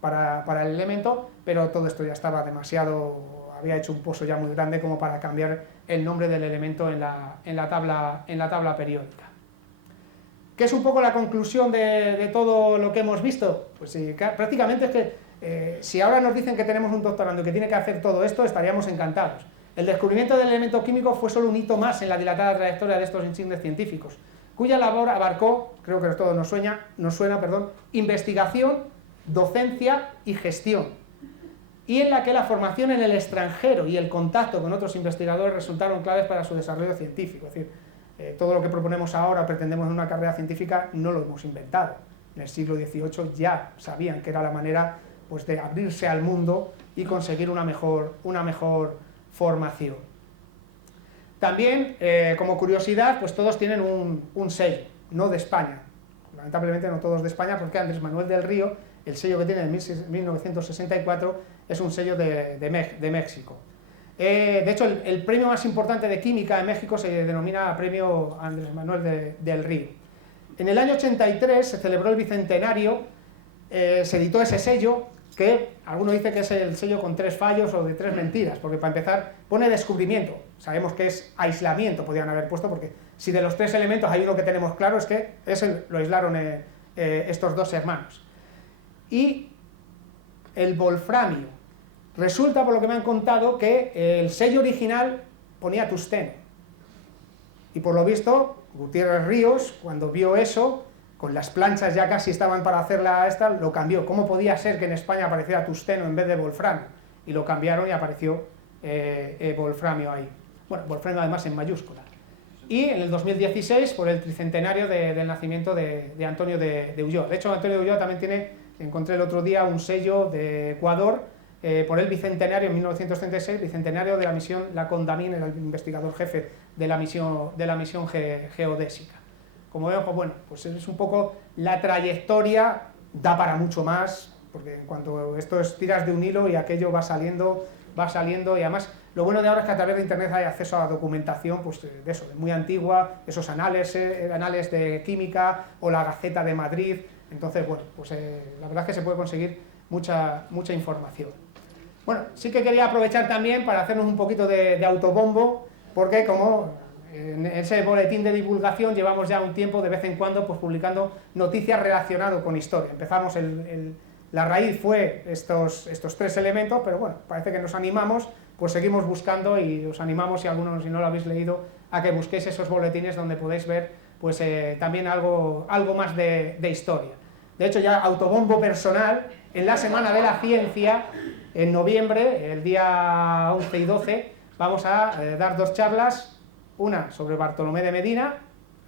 para el elemento, pero todo esto ya estaba demasiado, había hecho un pozo ya muy grande como para cambiar el nombre del elemento en la tabla periódica. ¿Qué es un poco la conclusión de todo lo que hemos visto? Pues sí, prácticamente es que si ahora nos dicen que tenemos un doctorando que tiene que hacer todo esto, estaríamos encantados. El descubrimiento del elemento químico fue solo un hito más en la dilatada trayectoria de estos insignes científicos, cuya labor abarcó, creo que todo nos suena, investigación, docencia y gestión, y en la que la formación en el extranjero y el contacto con otros investigadores resultaron claves para su desarrollo científico. Es decir, todo lo que proponemos ahora, pretendemos en una carrera científica, no lo hemos inventado. En el siglo XVIII ya sabían que era la manera pues, de abrirse al mundo y conseguir una mejor formación. También, como curiosidad, pues todos tienen un sello, no de España. Lamentablemente no todos de España, porque Andrés Manuel del Río, el sello que tiene en 1964, es un sello de México. De hecho, el premio más importante de química en México se denomina Premio Andrés Manuel del Río. En el año 83 se celebró el bicentenario, se editó ese sello, que alguno dice que es el sello con 3 fallos o de 3 mentiras, porque para empezar pone descubrimiento, sabemos que es aislamiento, podrían haber puesto, porque si de los 3 elementos hay uno que tenemos claro es que lo aislaron estos 2 hermanos. Y el wolframio, resulta por lo que me han contado que el sello original ponía tungsteno, y por lo visto Gutiérrez Ríos, cuando vio eso, con las planchas ya casi estaban para hacerla lo cambió. ¿Cómo podía ser que en España apareciera tungsteno en vez de wolframio? Y lo cambiaron y apareció wolframio ahí. Bueno, wolframio además en mayúscula. Y en el 2016, por el tricentenario del nacimiento de Antonio de Ulloa. De hecho, Antonio de Ulloa también encontré el otro día un sello de Ecuador, por el bicentenario en 1936, bicentenario de la misión La Condamine, era el investigador jefe de la misión geodésica. Como vemos, pues bueno, pues es un poco la trayectoria, da para mucho más, porque en cuanto esto es tiras de un hilo y aquello va saliendo, y además lo bueno de ahora es que a través de internet hay acceso a documentación, pues de eso, de muy antigua, esos anales de química o la Gaceta de Madrid. Entonces, bueno, pues la verdad es que se puede conseguir mucha información. Bueno, sí que quería aprovechar también para hacernos un poquito de autobombo, porque como En ese boletín de divulgación llevamos ya un tiempo, de vez en cuando, pues publicando noticias relacionadas con historia. Empezamos, la raíz fue estos 3 elementos, pero bueno, parece que nos animamos, pues seguimos buscando y os animamos, si alguno, si no lo habéis leído, a que busquéis esos boletines donde podéis ver pues también algo más de historia. De hecho, ya autobombo personal, en la Semana de la Ciencia, en noviembre, el día 11 y 12, vamos a dar 2 charlas, una sobre Bartolomé de Medina,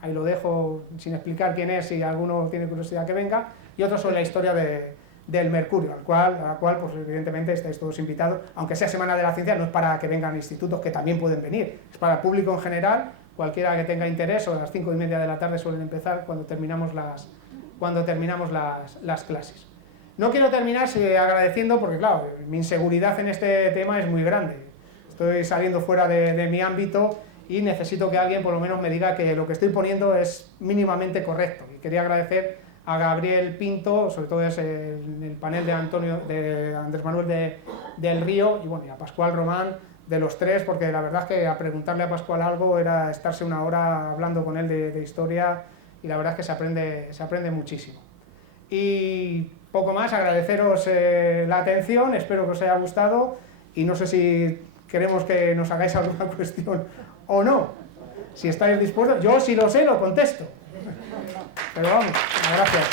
ahí lo dejo sin explicar quién es, si alguno tiene curiosidad que venga, y otra sobre la historia del mercurio, a la cual pues evidentemente estáis todos invitados, aunque sea Semana de la Ciencia, no es para que vengan institutos que también pueden venir, es para el público en general, cualquiera que tenga interés, o a las 5:30 de la tarde suelen empezar cuando terminamos las clases. No quiero terminar agradeciendo, porque claro, mi inseguridad en este tema es muy grande, estoy saliendo fuera de mi ámbito y necesito que alguien por lo menos me diga que lo que estoy poniendo es mínimamente correcto, y quería agradecer a Gabriel Pinto, sobre todo es el panel de Andrés Manuel del Río, y bueno, y a Pascual Román, de los 3, porque la verdad es que a preguntarle a Pascual algo era estarse una hora hablando con él de historia, y la verdad es que se aprende muchísimo. Y poco más, agradeceros la atención, espero que os haya gustado, y no sé si queremos que nos hagáis alguna cuestión o no. Si estáis dispuestos, yo si lo sé lo contesto. Pero vamos, gracias.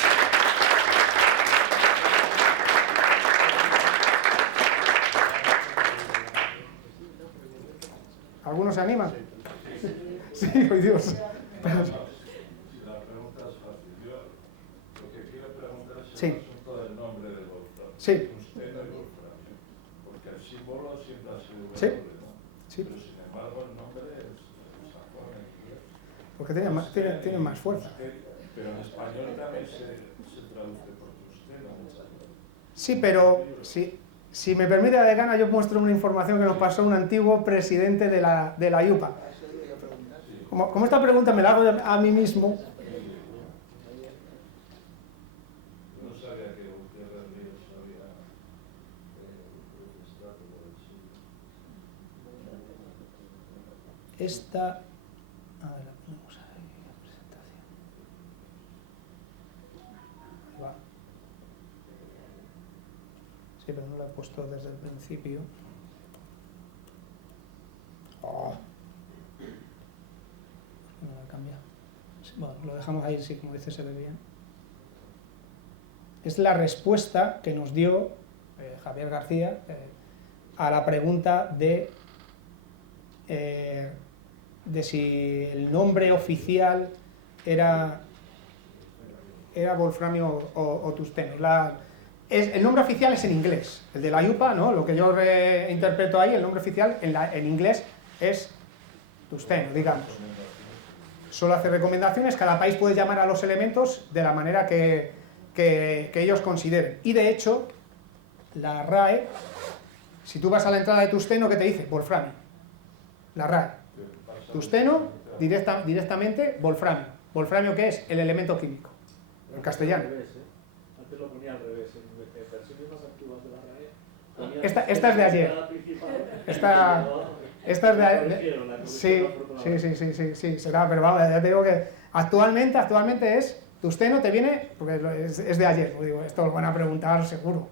¿Alguno se anima? Sí, oh Dios. La pregunta es fácil. Yo lo que quiero preguntar es Sí. el asunto del nombre del wolframio. Sí. Tungsteno y wolframio. Porque el símbolo siempre ha sido Sí. W, ¿no? Sí. Pero sin embargo el nombre es sajón en inglés. Porque tiene más fuerza. Pero en español también se traduce por tungsteno muchas veces. Sí, pero si me permite la decana, yo muestro una información que nos pasó un antiguo presidente de la IUPA. Como esta pregunta me la hago a mí mismo. No sabía que Gutiérrez Ríos había protestado por el siglo. Esta... A ver, la ponemos ahí, la presentación. Ahí va. Sí, pero no la he puesto desde el principio. Oh. No la he cambiado. Sí, bueno, lo dejamos ahí, sí, como dice, se ve bien. Es la respuesta que nos dio Javier García a la pregunta de si el nombre oficial era wolframio o tungsteno. El nombre oficial es en inglés, el de la IUPA, ¿no? Lo que yo interpreto ahí, el nombre oficial en inglés es tungsteno, digamos. Solo hace recomendaciones, cada país puede llamar a los elementos de la manera que ellos consideren. Y de hecho, la RAE, si tú vas a la entrada de tungsteno, ¿qué te dice? Wolframio. La RAE. Tungsteno, directamente, wolframio. ¿Wolframio qué es? El elemento químico. En castellano. Antes lo ponía al revés, en versiones más antiguas de la RAE. Esta es de ayer. Esta es de ayer. Sí, será, pero vamos, ya te digo que actualmente es tungsteno, te viene, porque es de ayer, digo, esto lo van a preguntar seguro.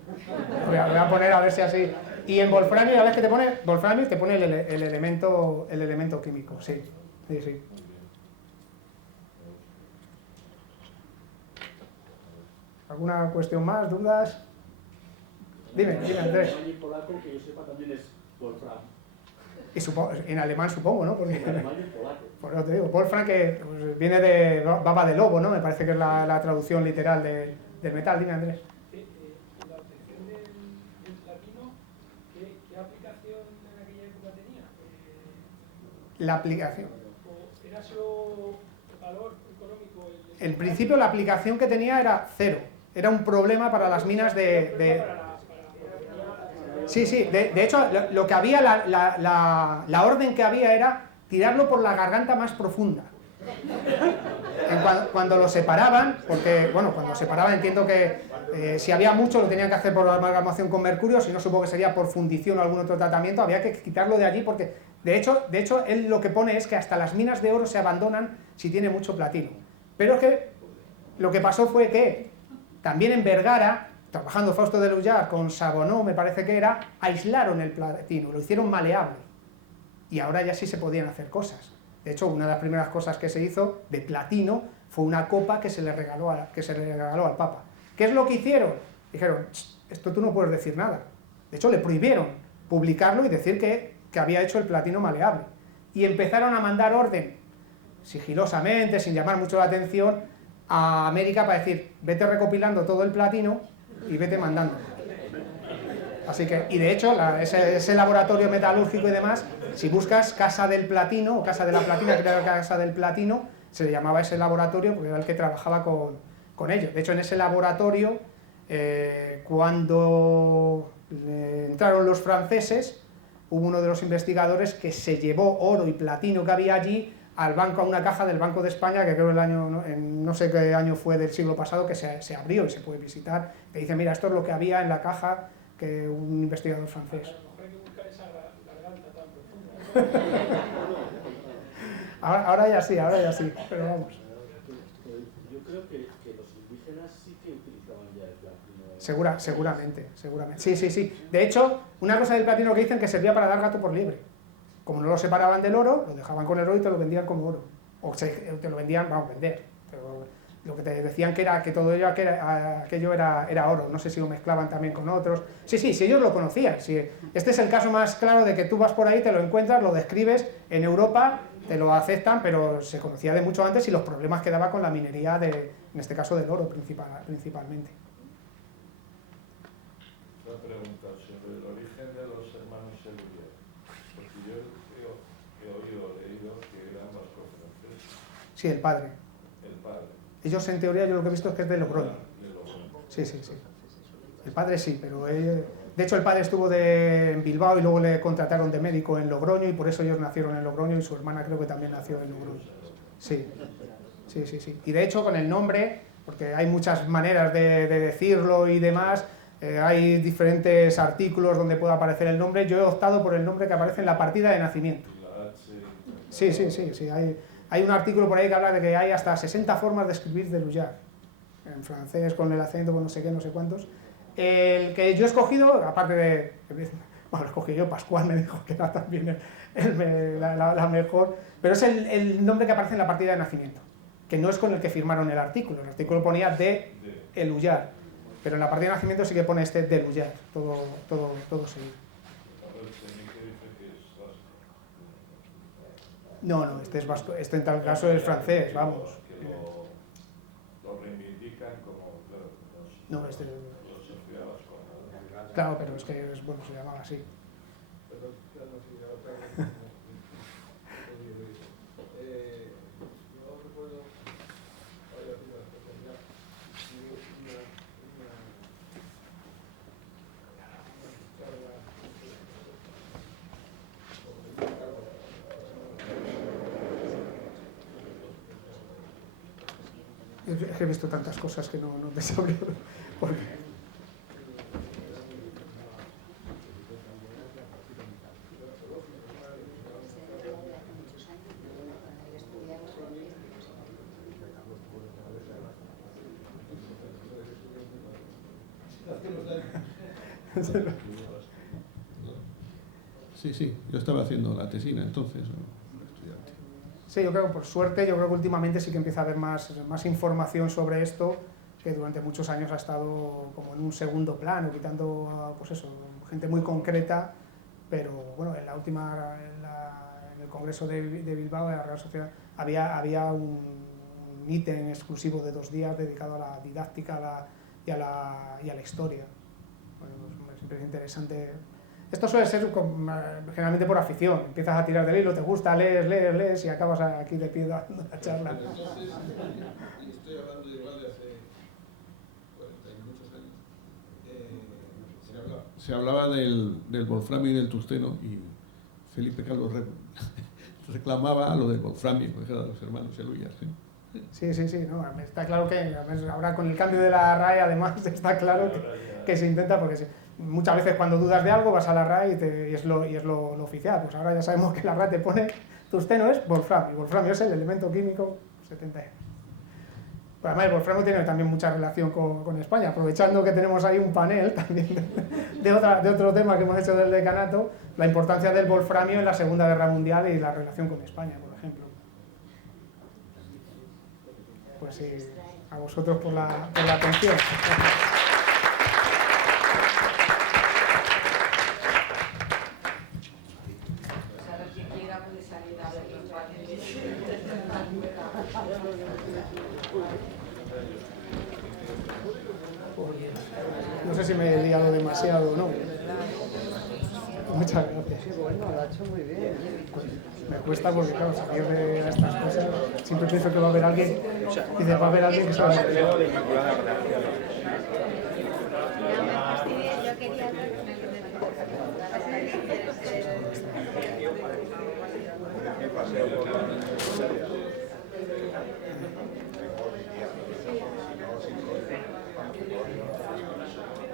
Voy a poner a ver si así. Y en wolframio, ya ves que te pone wolframio, te pone el elemento químico, sí. ¿Alguna cuestión más, dudas? Dime, Andrés. En alemán y polaco, que yo sepa, también es wolfram. Y en alemán supongo, ¿no? Porque, En alemán y polaco. por eso te digo, Wolfram, que pues, viene de baba de lobo, ¿no? Me parece que es la traducción literal del metal. Dime, Andrés. La obtención del platino, ¿qué aplicación en aquella época tenía? La aplicación. ¿O era solo valor económico? En principio la aplicación que tenía era cero. Era un problema para las minas Sí, de hecho, lo que había, la orden que había era tirarlo por la garganta más profunda. Cuando lo separaban, porque, bueno, cuando separaban entiendo que si había mucho lo tenían que hacer por amalgamación con mercurio, si no supongo que sería por fundición o algún otro tratamiento, había que quitarlo de allí porque De hecho, él lo que pone es que hasta las minas de oro se abandonan si tiene mucho platino. Pero es que lo que pasó fue que también en Vergara, trabajando Fausto de Lullar con Sabonneau, me parece que era, aislaron el platino, lo hicieron maleable. Y ahora ya sí se podían hacer cosas. De hecho, una de las primeras cosas que se hizo de platino fue una copa que se le regaló al Papa. ¿Qué es lo que hicieron? Dijeron, esto tú no puedes decir nada. De hecho, le prohibieron publicarlo y decir que había hecho el platino maleable. Y empezaron a mandar orden, sigilosamente, sin llamar mucho la atención, a América para decir, vete recopilando todo el platino y vete mandando. Así que, y de hecho, ese laboratorio metalúrgico y demás, si buscas Casa del Platino, o Casa de la Platina, que era Casa del Platino, se le llamaba ese laboratorio porque era el que trabajaba con ellos. De hecho, en ese laboratorio, cuando entraron los franceses, hubo uno de los investigadores que se llevó oro y platino que había allí al banco, a una caja del Banco de España, que creo no sé qué año fue del siglo pasado, que se abrió y se puede visitar. Te dice, mira, esto es lo que había en la caja, que un investigador francés. A lo mejor hay que buscar esa garganta tan profunda. Ahora ya sí, pero vamos. Yo creo que los indígenas sí que utilizaban ya el platino. Seguramente. Sí. De hecho, una cosa del platino que dicen que servía para dar gato por liebre. Como no lo separaban del oro, lo dejaban con el oro y te lo vendían como oro. O te lo vendían, vamos, vender. Pero lo que te decían que todo ello, aquello era oro. No sé si lo mezclaban también con otros. Sí, ellos lo conocían. Sí. Este es el caso más claro de que tú vas por ahí, te lo encuentras, lo describes. En Europa te lo aceptan, pero se conocía de mucho antes y los problemas que daba con la minería, en este caso del oro principalmente. Una pregunta sobre el origen de los hermanos Seluyer. Porque yo he leído que eran vasco-franceses. Sí, el padre. El padre. Ellos, en teoría, yo lo que he visto es que es de Logroño. De Logroño. Sí. El padre sí, pero de hecho el padre estuvo en Bilbao y luego le contrataron de médico en Logroño y por eso ellos nacieron en Logroño y su hermana creo que también nació en Logroño. Sí. Y de hecho con el nombre, porque hay muchas maneras de decirlo y demás, hay diferentes artículos donde puede aparecer el nombre, yo he optado por el nombre que aparece en la partida de nacimiento. Sí. Hay un artículo por ahí que habla de que hay hasta 60 formas de escribir de Lullar, en francés, con el acento, con no sé qué, no sé cuántos. El que yo he escogido, aparte de... Bueno, lo escogí yo, Pascual me dijo que era también la mejor, pero es el nombre que aparece en la partida de nacimiento, que no es con el que firmaron el artículo ponía de Lullar, pero en la partida de nacimiento sí que pone este de Lullar, todo seguido. No, este es vasco, este en tal caso es francés, vamos. Lo reivindican como... No, este... Claro, pero es que se llamaba así. Perdón, yo recuerdo Es que he visto tantas cosas que no te sabría por qué. Sí, yo estaba haciendo la tesina entonces, estudiante. Sí, yo creo que por suerte, yo creo que últimamente sí que empieza a haber más información sobre esto, que durante muchos años ha estado como en un segundo plano, quitando a, pues eso, gente muy concreta, pero bueno, en el Congreso de Bilbao, en la Real Sociedad, había un ítem exclusivo de 2 días dedicado a la didáctica y a la historia. Bueno, pues, siempre es interesante. Esto suele ser generalmente por afición, empiezas a tirar del hilo, te gusta, lees y acabas aquí de pie dando la charla. Entonces, estoy hablando igual de hace 40 y muchos años. Se hablaba del wolframio y del tungsteno y Felipe Calvo reclamaba lo del wolframio, porque era de los hermanos Seluyer, ¿sí? Sí, no, está claro que ahora con el cambio de la RAE además está claro que se intenta, porque muchas veces cuando dudas de algo vas a la RAE y es lo oficial. Pues ahora ya sabemos que la RAE te pone tungsteno es wolframio, y wolframio es el elemento químico 70 euros. Pero además el wolframio tiene también mucha relación con España, aprovechando que tenemos ahí un panel también de otro tema que hemos hecho del decanato, la importancia del wolframio en la Segunda Guerra Mundial y la relación con España, por ejemplo. Pues sí, a vosotros por la atención. No sé si me he liado demasiado o no. Muchas gracias. Bueno, lo ha hecho muy bien. Me cuesta porque, claro, salir de estas cosas, siempre pienso que va a haber alguien, dice, va a haber alguien que se va a hacer. Yo quería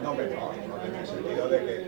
no, pero no, en el sentido de que